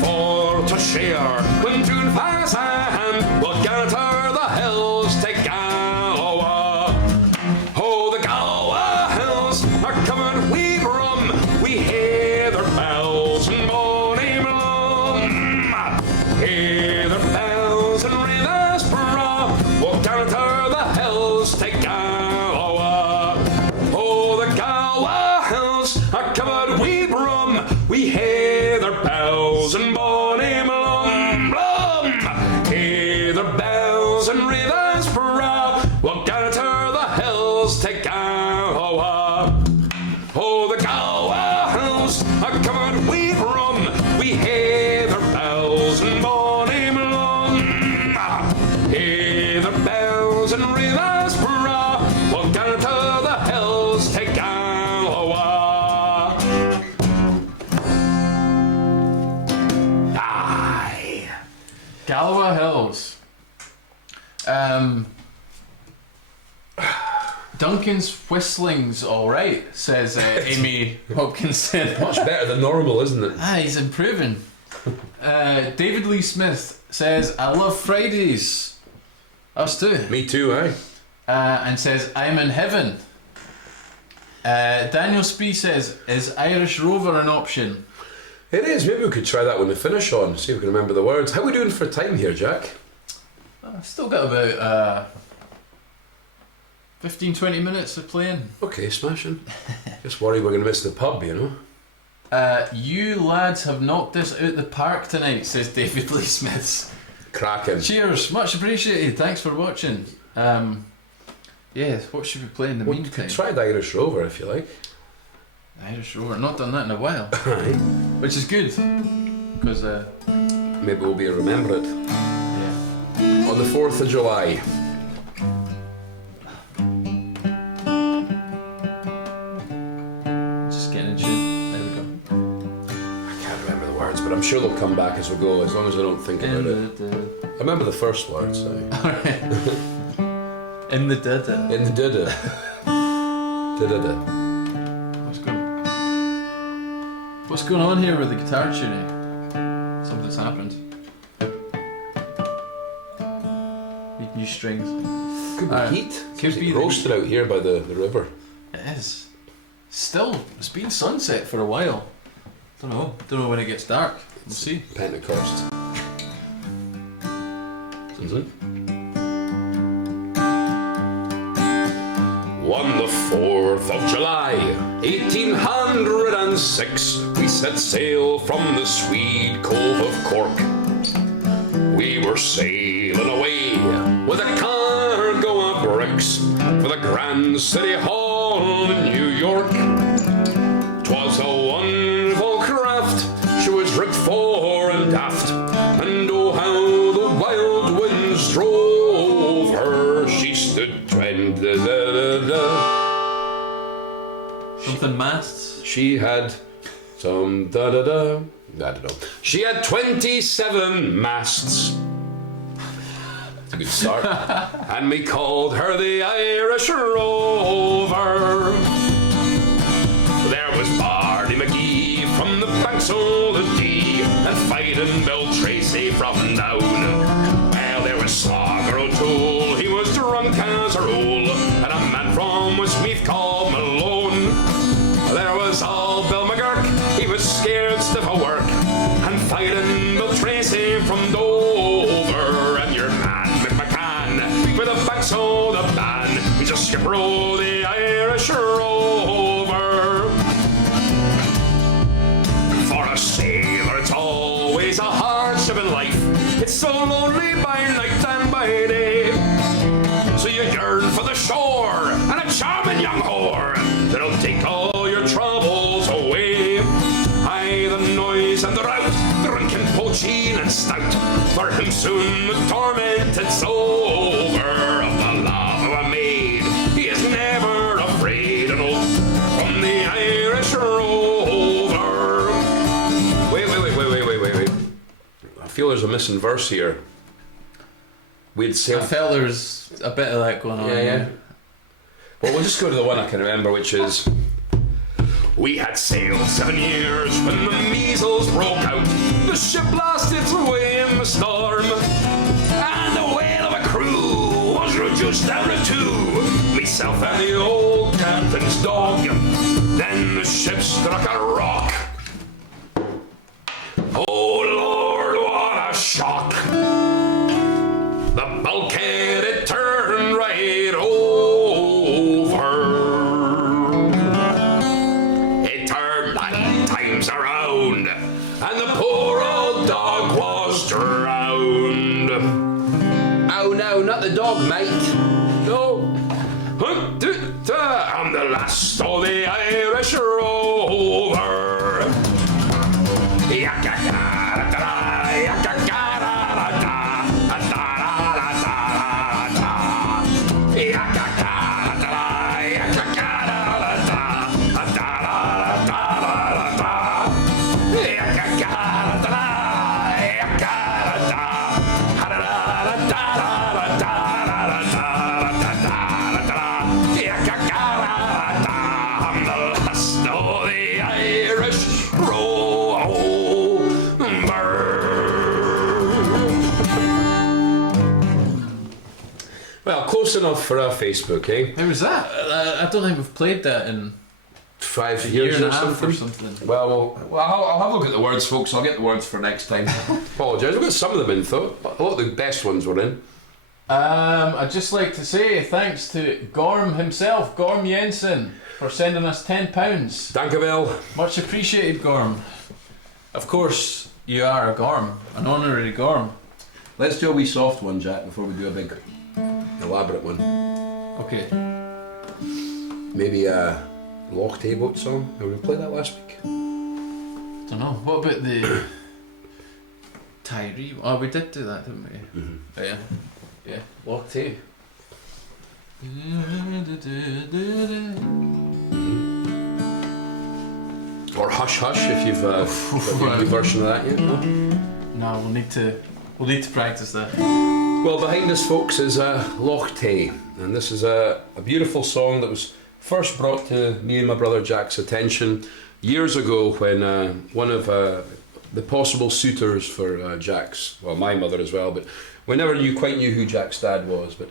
For to share when doing fast and we'll gather the hills to Galway. Oh, the Galway hills are covered with rum. We hear their bells and bonny Malone. Hear their bells and rivers bra. We'll gather the hills to Galway. Oh, the Galway hills are covered with rum. We hear their bells and bonny Malone. Hear their bells and rivers bra. We'll gather the hills to Galway. Oh, the Galway hills are covered with rum. We hear their bells and bonny Malone. Hear their bells and rivers bra. We'll gather the hills to Galway. Aye. Galway Hills. Duncan's whistling's alright, says Amy Hopkinson. Much better than normal, isn't it? He's improving. David Lee Smith says, I love Fridays. Us too. Me too, eh? And says, I'm in heaven. Daniel Spee says, is Irish Rover an option? It is. Maybe we could try that one to finish on. See if we can remember the words. How are we doing for time here, Jack? I've still got about 15-20 minutes of playing. Okay, smashing. Just worried we're going to miss the pub, you know. You lads have knocked us out the park tonight, says David Lee Smiths. Cracking. Cheers, much appreciated. Thanks for watching. Yeah, what should we play in the We meantime? could try the Irish Rover if you like. Irish Rover, not done that in a while. Aye. Which is good, because Maybe we'll be able to remember it. yeah. On the 4th of July. Just getting in tune. There we go. I can't remember the words, but I'm sure they'll come back as we go, as long as I don't think about it. I remember the first words. Aye. In the dada. In the dida. Dida. What's going on here with the guitar tuning? Something's happened. Need new strings. Could be heat. Could be roasted out here by the river. It is. Still, it's been sunset for a while. Don't know when it gets dark. We'll see. Pentecost. On the 4th of July, 1806, we set sail from the Swede Cove of Cork. We were sailing away with a cargo of bricks for the Grand City Hall in New York. 'Twas a wonderful craft, she was rigged fore and aft, and oh how the wild winds drove her. She stood Something masts. She had some I don't know. She had 27 masts. That's a good start. And we called her the Irish Rover. There was Barney McGee from the banks of the Dee, and Fighting Bill Tracy from down. Well, there was Slogger O'Toole, he was drunk as a rule, and a man from Westmeath called Malone. There was old Bill McGurk, he was scared stiff of work, and Fighting Bill Tracy from Dover, and your man McMahon with the banks of the band. He's a skipper of the Irish Rover. For a sailor, it's always a hardship in life. It's so lonely by night and by day. So you yearn for the shore and a charming young whore that'll take all your troubles away. Aye, the noise and the rout, drinking poaching and stout, for him soon the tormented's over. Of the love of a maid, he is never afraid. And oh, from the Irish Rover. Wait. I feel there's a missing verse here. We'd I sailed. felt there was a bit of that going on. Yeah. Well, we'll just go to the one I can remember, which is: we had sailed 7 years when the measles broke out. The ship lost its way in the storm, and the whale of a crew was reduced down to 2. Myself and the old captain's dog. Then the ship struck a rock. Oh Lord, what a shock! The bulkhead, it turned right over. It turned 9 times around, and the poor old dog was drowned. Oh no, not the dog, mate. No. I'm the last of the Irish Rover. Well, close enough for our Facebook, eh? How was that? I don't think we've played that in 5 a years year and or a half something. or something. Well, I'll have a look at the words, folks. I'll get the words for next time. Apologise. We've got some of them in, though. A lot of the best ones were in. I'd just like to say thanks to Gorm himself, Gorm Jensen, for sending us £10. Duncan. Much appreciated, Gorm. Of course, you are a Gorm, an honorary Gorm. Let's do a wee soft one, Jack, before we do a big elaborate one. Okay. Maybe a Loch Tay boat song. Did we play that last week? Don't know. What about the Tyree? Oh, we did do that, didn't we? Mm-hmm. Oh, yeah. Yeah. Loch Tay. Or Hush Hush, if you've got a new version of that yet. No? No, we'll need to practice that. Well, behind us, folks, is Loch Tay, and this is a beautiful song that was first brought to me and my brother Jack's attention years ago when one of the possible suitors for Jack's, well, my mother as well, but we never quite knew who Jack's dad was, but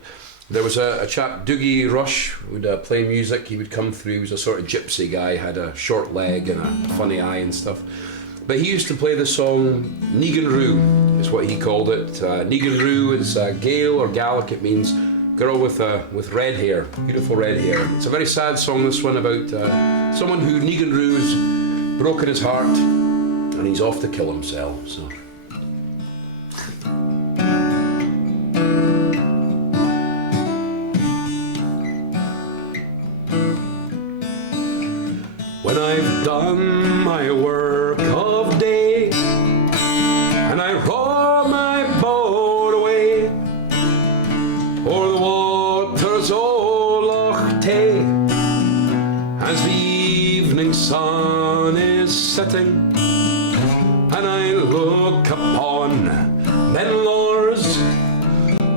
there was a chap, Doogie Rush, who would play music. He would come through. He was a sort of gypsy guy, had a short leg and a funny eye and stuff. But he used to play the song Negan Roo, is what he called it. Negan Roo is Gael or Gaelic. It means girl with red hair, beautiful red hair. It's a very sad song, this one, about someone who Negan Roo's broken his heart and he's off to kill himself. So. When I've done my work of day and I row my boat away o'er the waters o' Loch Tay, as the evening sun is setting, and I look upon Mandolins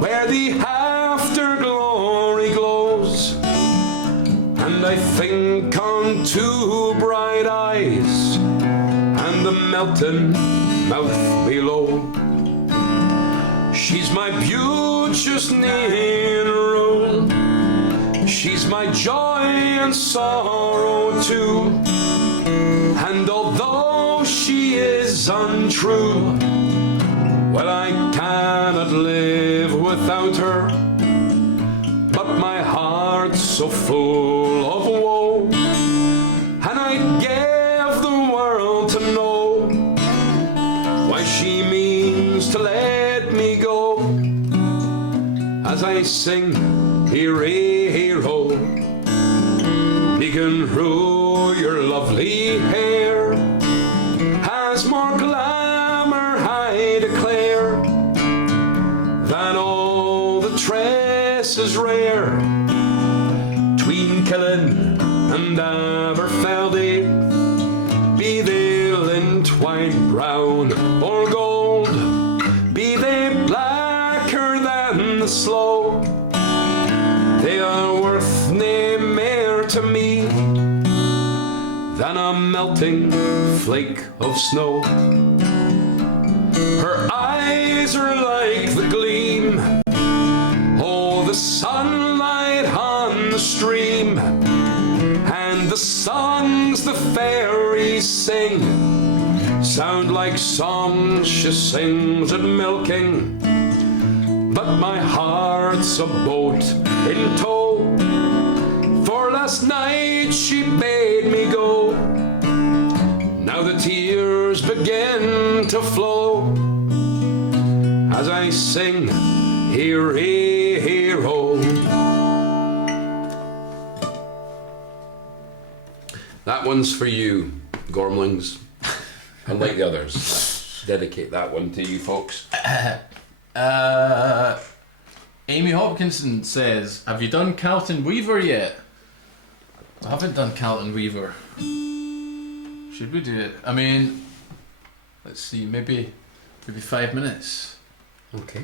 where the afterglory glows, and I think on two bright eyes and the melting mouth below. She's my beauteous Nero, she's my joy and sorrow too, and although she is untrue, well, I cannot live without her. But my heart's so full of woe, and I'd give the world to know why she means to let me go. As I sing, hero, Negan Roo, your lovely hair has more glamour, I declare, than all the tresses rare tween Killen and Aberfeldy, be they lint, white, brown or gold, be they blacker than the sloe, they are worth nae mair to me than a melting flake of snow. Her eyes are like the gleam, oh, the sunlight on the stream, and the songs the fairies sing sound like songs she sings at milking. But my heart's a boat in tow, for last night she bade me go. Now the tears begin to flow as I sing, hero. That one's for you, Gormlings, unlike the others. Dedicate that one to you folks. Amy Hopkinson says, have you done Carlton Weaver yet? I haven't done Carlton Weaver. Should we do it? I mean, let's see, maybe 5 minutes. Okay.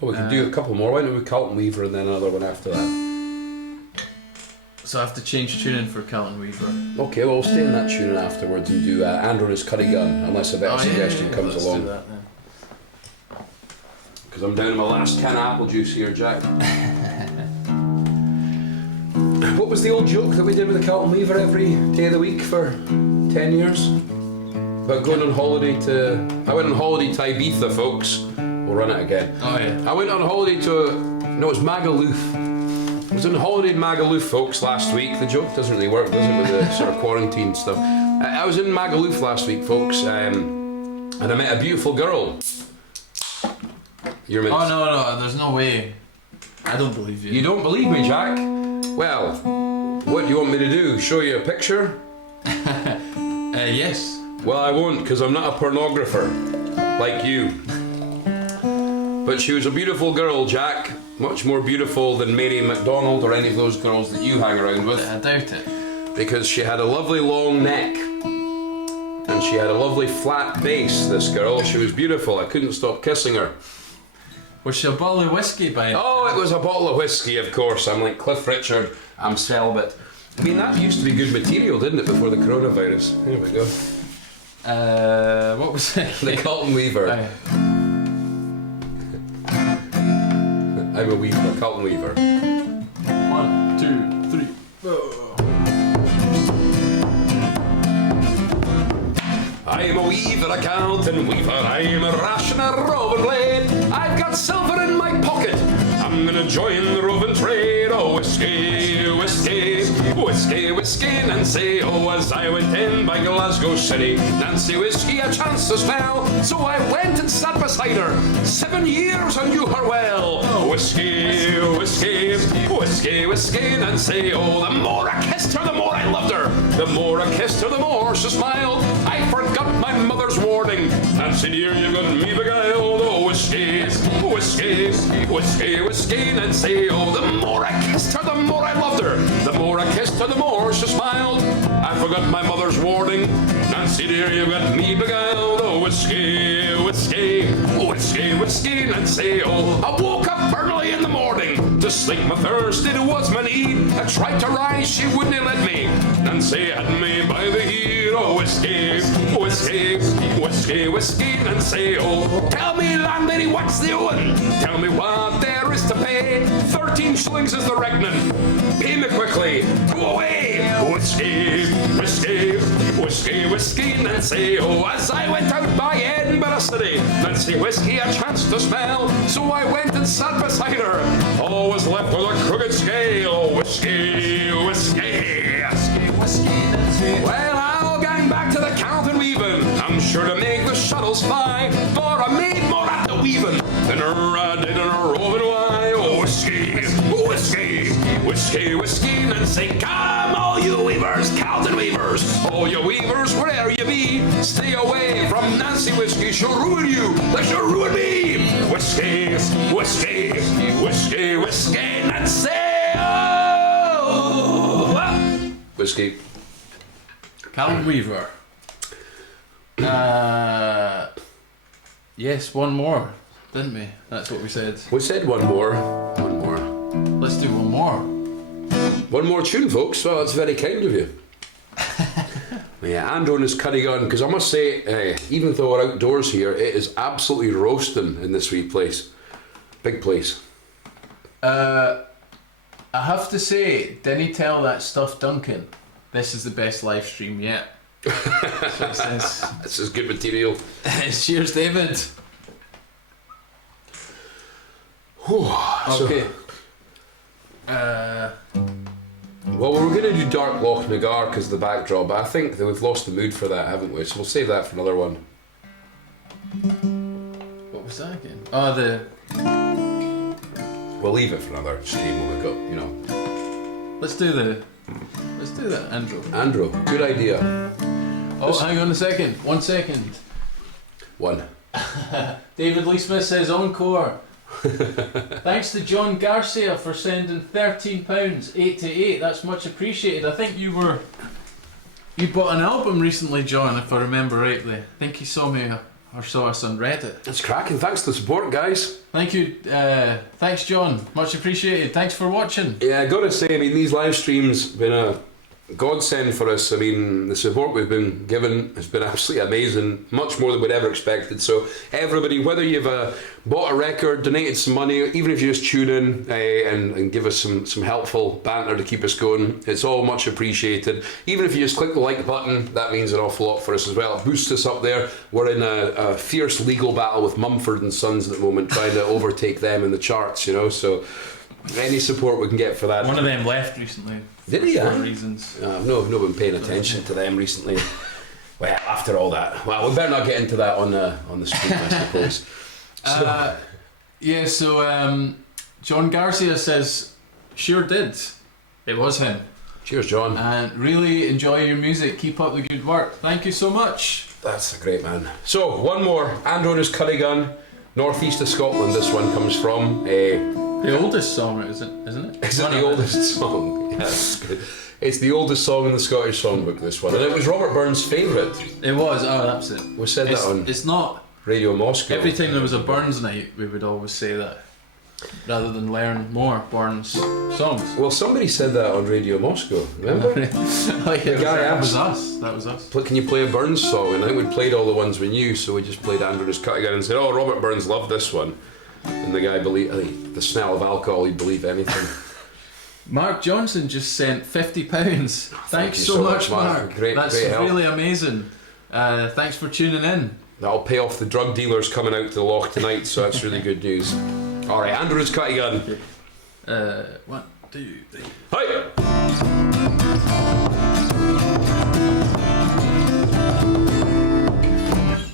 Well, we can do a couple more. Why don't we Carlton Weaver and then another one after that? So I have to change tuning for Carlton Weaver. Okay, well, we'll stay in that tune afterwards and do Andrew and his Curry Gun, unless a better suggestion comes let's along. Do that then. Because I'm down to my last can of apple juice here, Jack. what was the old joke that we did with the Carlton Weaver every day of the week for 10 years? About going on holiday to... I went on holiday to Ibiza, folks. We'll run it again. Oh, yeah. I went on holiday to... No, it's Magaluf. I was on holiday in Magaluf, folks, last week. The joke doesn't really work, does it, with the sort of quarantine stuff. I was in Magaluf last week, folks, and I met a beautiful girl. You're meant Oh, no, there's no way. I don't believe you. You don't believe me, Jack? Well, what do you want me to do? Show you a picture? Yes. Well, I won't, because I'm not a pornographer, like you. But she was a beautiful girl, Jack. Much more beautiful than Mary MacDonald or any of those girls that you hang around with. I doubt it. Because she had a lovely long neck. And she had a lovely flat base, this girl. She was beautiful. I couldn't stop kissing her. Was she a bottle of whiskey by it? Oh, it was a bottle of whiskey, of course. I'm like Cliff Richard. I'm celibate. I mean, that used to be good material, didn't it, before the coronavirus? Here we go. What was it? The Carlton Weaver. Aye. I'm a Weaver, Carlton Weaver. 1, 2, 3. Oh. I'm a weaver, a Carlton Weaver. I'm a rash and a roving blade. I've got silver in my pocket. I'm gonna join the roving trade. Oh, whiskey, whiskey, whiskey, whiskey, Nancy. Oh, as I went in by Glasgow City, Nancy whiskey a chance to smell. So I went and sat beside her. 7 years I knew her well. Oh, whiskey, whiskey, whiskey, whiskey, Nancy. Oh, the more I kissed her, the more I loved her. The more I kissed her, the more she smiled. I forgot my mother's warning. Nancy dear, you've got me beguiled. Oh, whiskey, whiskey, whiskey, whiskey, Nancy. Oh, the more I kissed her, the more I loved her. The more I kissed her, the more she smiled. I forgot my mother's warning. Nancy dear, you've got me beguiled. Oh, whiskey, whiskey, whiskey, whiskey, Nancy. Oh, I woke up early in the morning to slake my thirst. It was my need. I tried to rise, she wouldn't let me. Nancy had me by the heel. Oh, whiskey, whiskey, whiskey, whiskey, Nancy. Oh, tell me, landlady, what's the owing? Tell me what there is to pay. 13 shillings is the reckoning. Pay me quickly. Go away. Whiskey, whiskey, whiskey, whiskey, Nancy. Oh, as I went out by Edinburgh City, Nancy whiskey a chance to smell. So I went and sat beside her. All was left with a crooked scale. Whiskey, whiskey, whiskey, whiskey, Nancy. Well, I'll gang back to the Carlton Weaving. I'm sure to make the shuttles fly, for I made more at the weaving than I did in a roving why. Oh, whiskey, whiskey, whiskey, whiskey, Nancy. Come, all you weavers, Carlton Weavers, all you weavers, wherever you be, stay away from Nancy Whiskey. She'll ruin you, like she'll ruin me. Whiskey, whiskey, whiskey, whiskey, Nancy. Oh, whiskey. Carlton Weaver. Yes, one more, didn't we? That's what we said. We said one more. One more. Let's do one more. One more tune, folks. Well, that's very kind of you. Yeah, and on his curry gun, because I must say, even though we're outdoors here, it is absolutely roasting in this wee place. Big place. I have to say, didn't tell that stuff, Duncan. This is the best live stream yet. That's what it says. This is good material. Cheers, David. Okay. Well, we were going to do Dark Loch Nagar because of the backdrop, but I think that we've lost the mood for that, haven't we? So we'll save that for another one. What was that again? Oh, the... We'll leave it for another stream when we've got, you know. Let's do that, Andrew. Andrew, good idea. Oh, hang on a second. 1 second. One. David Lee Smith says encore. Thanks to John Garcia for sending £13, 8 to 8. That's much appreciated. I think you bought an album recently, John, if I remember rightly. I think you saw me or saw us on Reddit. It's cracking. Thanks for the support, guys. Thank you. Thanks, John. Much appreciated. Thanks for watching. Yeah, I gotta say, I mean, these live streams have been a godsend for us. I mean, the support we've been given has been absolutely amazing, much more than we'd ever expected. So everybody, whether you've bought a record, donated some money, even if you just tune in and give us some helpful banter to keep us going, it's all much appreciated. Even if you just click the like button, that means an awful lot for us as well. It boosts us up there. We're in a fierce legal battle with Mumford and Sons at the moment, trying to overtake them in the charts, you know, so any support we can get for that. One of them left recently. Did he? For reasons. I've not been paying attention to them recently. Well, after all that. Well, we better not get into that on the stream, I suppose. So, John Garcia says, sure did. It was him. Cheers, John. And really enjoy your music. Keep up the good work. Thank you so much. That's a great man. So, one more. Andros Currygun, northeast of Scotland. This one comes from. The oldest song, isn't it? Is it the oldest song? Yeah, that's good. It's the oldest song in the Scottish Songbook, this one. And it was Robert Burns' favourite. It was. Oh, that's it. We said that on It's not. Radio Moscow. Every time there was a Burns night, we would always say that, rather than learn more Burns songs. Well, somebody said that on Radio Moscow, remember? That was us. Can you play a Burns song? And I think we played all the ones we knew, so we just played Andros Currygun and said, oh, Robert Burns loved this one. And the guy believed, the smell of alcohol, he'd believe anything. Mark Johnson just sent £50. Thanks you so much, Mark. That's great really help. Amazing. Thanks for tuning in. That'll pay off the drug dealers coming out to the loch tonight, so that's really good news. Alright, Andros Currygun. 1, 2, 3. Hi!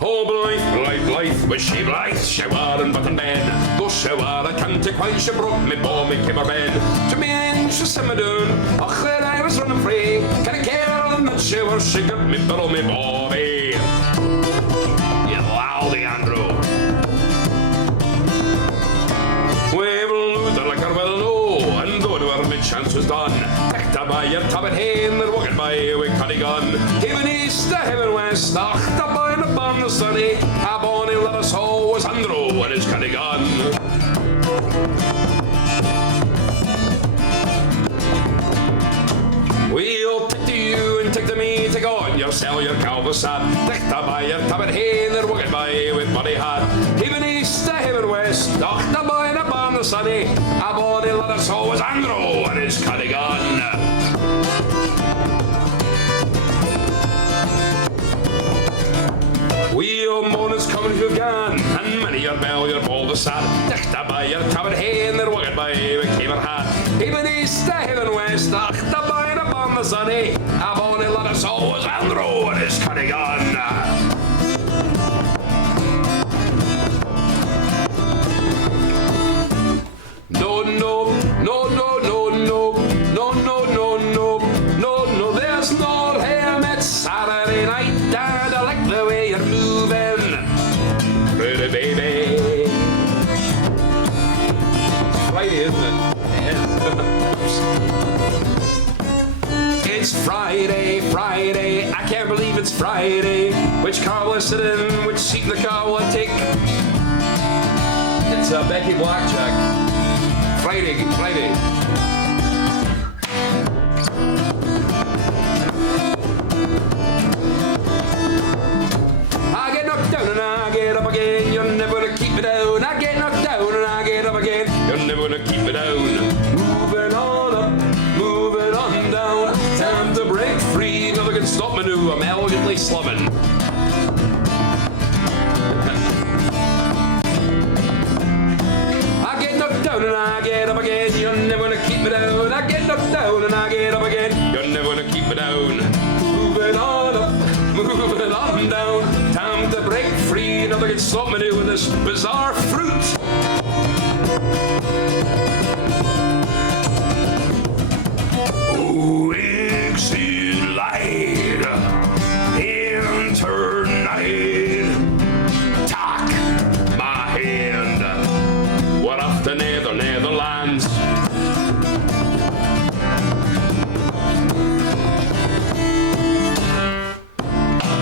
Oh, blithe, was she blithe? Shower and button bed. Go shower, I can't take why she broke me ball, me paper bed. To me and she simmered down. Och, then I was running free. Can I care in that shower? She got me bill, me bobby. You loudy Andrew. We'll lose the liquor well no, and go to where my chance was done. Picked up by your tabbit hen, they're walking by with Cunningham. Heaven east to heaven west, ach, the boy in the barn the sunny. A bonny let us all was Andrew and his Cunningham. We'll take to you and take to me, take on your sell your canvas hat. Picked up by your tabbit hen, they're walking by with muddy hat. Heaven east to heaven west, ach, the boy in the barn the sunny. A bonny let us all was Andrew and his Cunningham. Wheel mourners coming who've gone, and many your bell, your ball the sad. Dicht by your tabard hen, they're walking by with caber hat. Heaven east to heaven west, ach, the boy upon the sunny. A bonny let us all was Andrew and his Cunningham. No, no, no, no, no, no, no, no, no, no, no, no, there's no him, it's Saturday night, and I like the way you're moving, pretty baby. Friday, isn't it? It's Friday, Friday, I can't believe it's Friday. Which car will I sit in, which seat in the car will I take? It's Becky Blackjack. Friday. I get knocked down and I get up again. You're never gonna keep me down. I get knocked down and I get up again. You're never gonna keep me down. Moving on up, moving on down. Time to break free. Nothing can stop me now. I'm elegantly slumming. Down and I get up again, you're never gonna keep me down. I get knocked down and I get up again, you're never gonna keep me down. Moving on up, moving on down. Time to break free, nothing can stop me doing this bizarre fruit. Exit light, enter night. Talk my hand. We're off to Netherlands.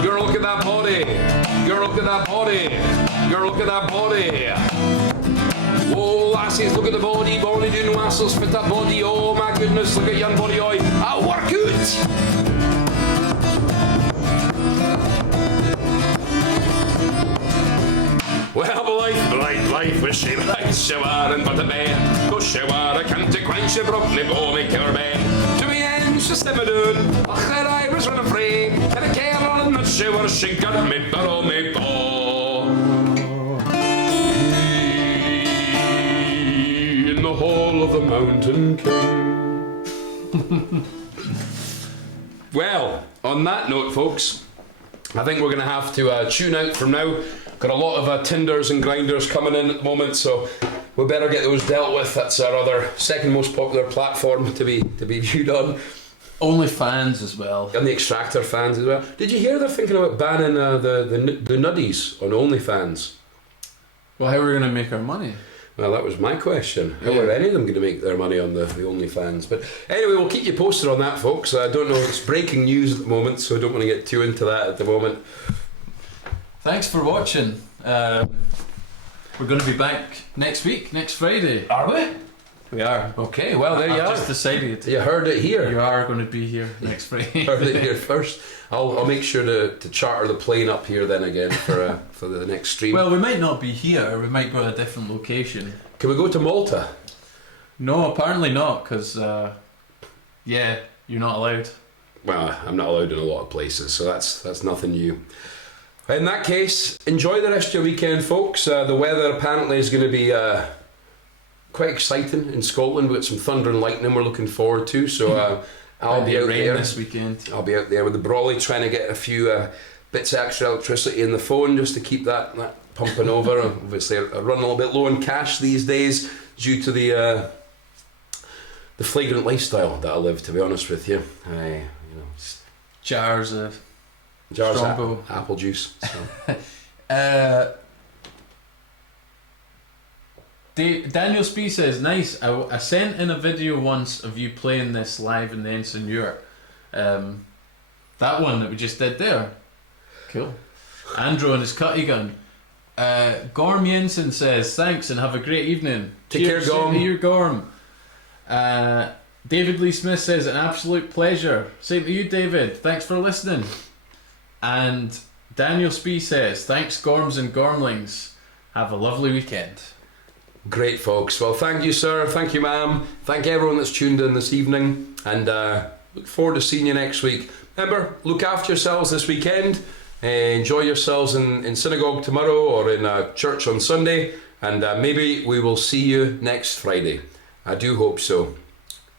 Girl, look at that body. Girl, look at that body. Girl, look at that body. Oh, lassies, look at the body. Body doing wassels fit that body. Oh, my goodness, look at young body. Oi, I'll work out. Well, blight life with she like shower and but a bear. Go shower, I can't quench she broke me bow, me kill her bed. To me end, she slimmer doon, ach, her I was running free. Can I care on the shower, she got me barrel, me bow. In the hall of the Mountain King. Well, on that note, folks, I think we're going to have to tune out from now. Got a lot of tinders and grinders coming in at the moment, so we better get those dealt with. That's our other second most popular platform to be viewed on. Only fans as well. And the Extractor fans as well. Did you hear they're thinking about banning the nuddies on OnlyFans? Well, how are we going to make our money? Well, that was my question. How are any of them going to make their money on the OnlyFans? But anyway, we'll keep you posted on that, folks. I don't know, it's breaking news at the moment, so I don't want to get too into that at the moment. Thanks for watching. We're going to be back next week, next Friday. Are we? We are. Okay, well, there you I've are. just decided. You heard it here. You are going to be here next Friday. Heard it here first. I'll make sure to charter the plane up here then again for the next stream. Well, we might not be here. We might go to a different location. Can we go to Malta? No, apparently not, because, yeah, you're not allowed. Well, I'm not allowed in a lot of places, so that's nothing new. In that case, enjoy the rest of your weekend, folks. The weather apparently is going to be quite exciting in Scotland. We've got some thunder and lightning we're looking forward to, so I'll be out there this weekend. I'll be out there with the brolly trying to get a few bits of extra electricity in the phone just to keep that pumping over. Obviously, I run a little bit low in cash these days due to the flagrant lifestyle that I live, to be honest with you. Jars of Strongbow apple juice. So. Daniel Spee says, nice. I sent in a video once of you playing this live in the Ensign Ure. That one that we just did there. Cool. Andrew and his cutty gun. Gorm Jensen says, thanks and have a great evening. Take care, Gorm. Same to you, Gorm. David Lee Smith says, an absolute pleasure. Same to you, David. Thanks for listening. And Daniel Spee says, thanks, Gorms and Gormlings. Have a lovely weekend. Great, folks. Well, thank you, sir. Thank you, ma'am. Thank everyone that's tuned in this evening. And look forward to seeing you next week. Remember, look after yourselves this weekend. Enjoy yourselves in synagogue tomorrow or in church on Sunday. And maybe we will see you next Friday. I do hope so.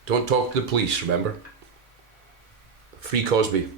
Don't talk to the police, remember? Free Cosby.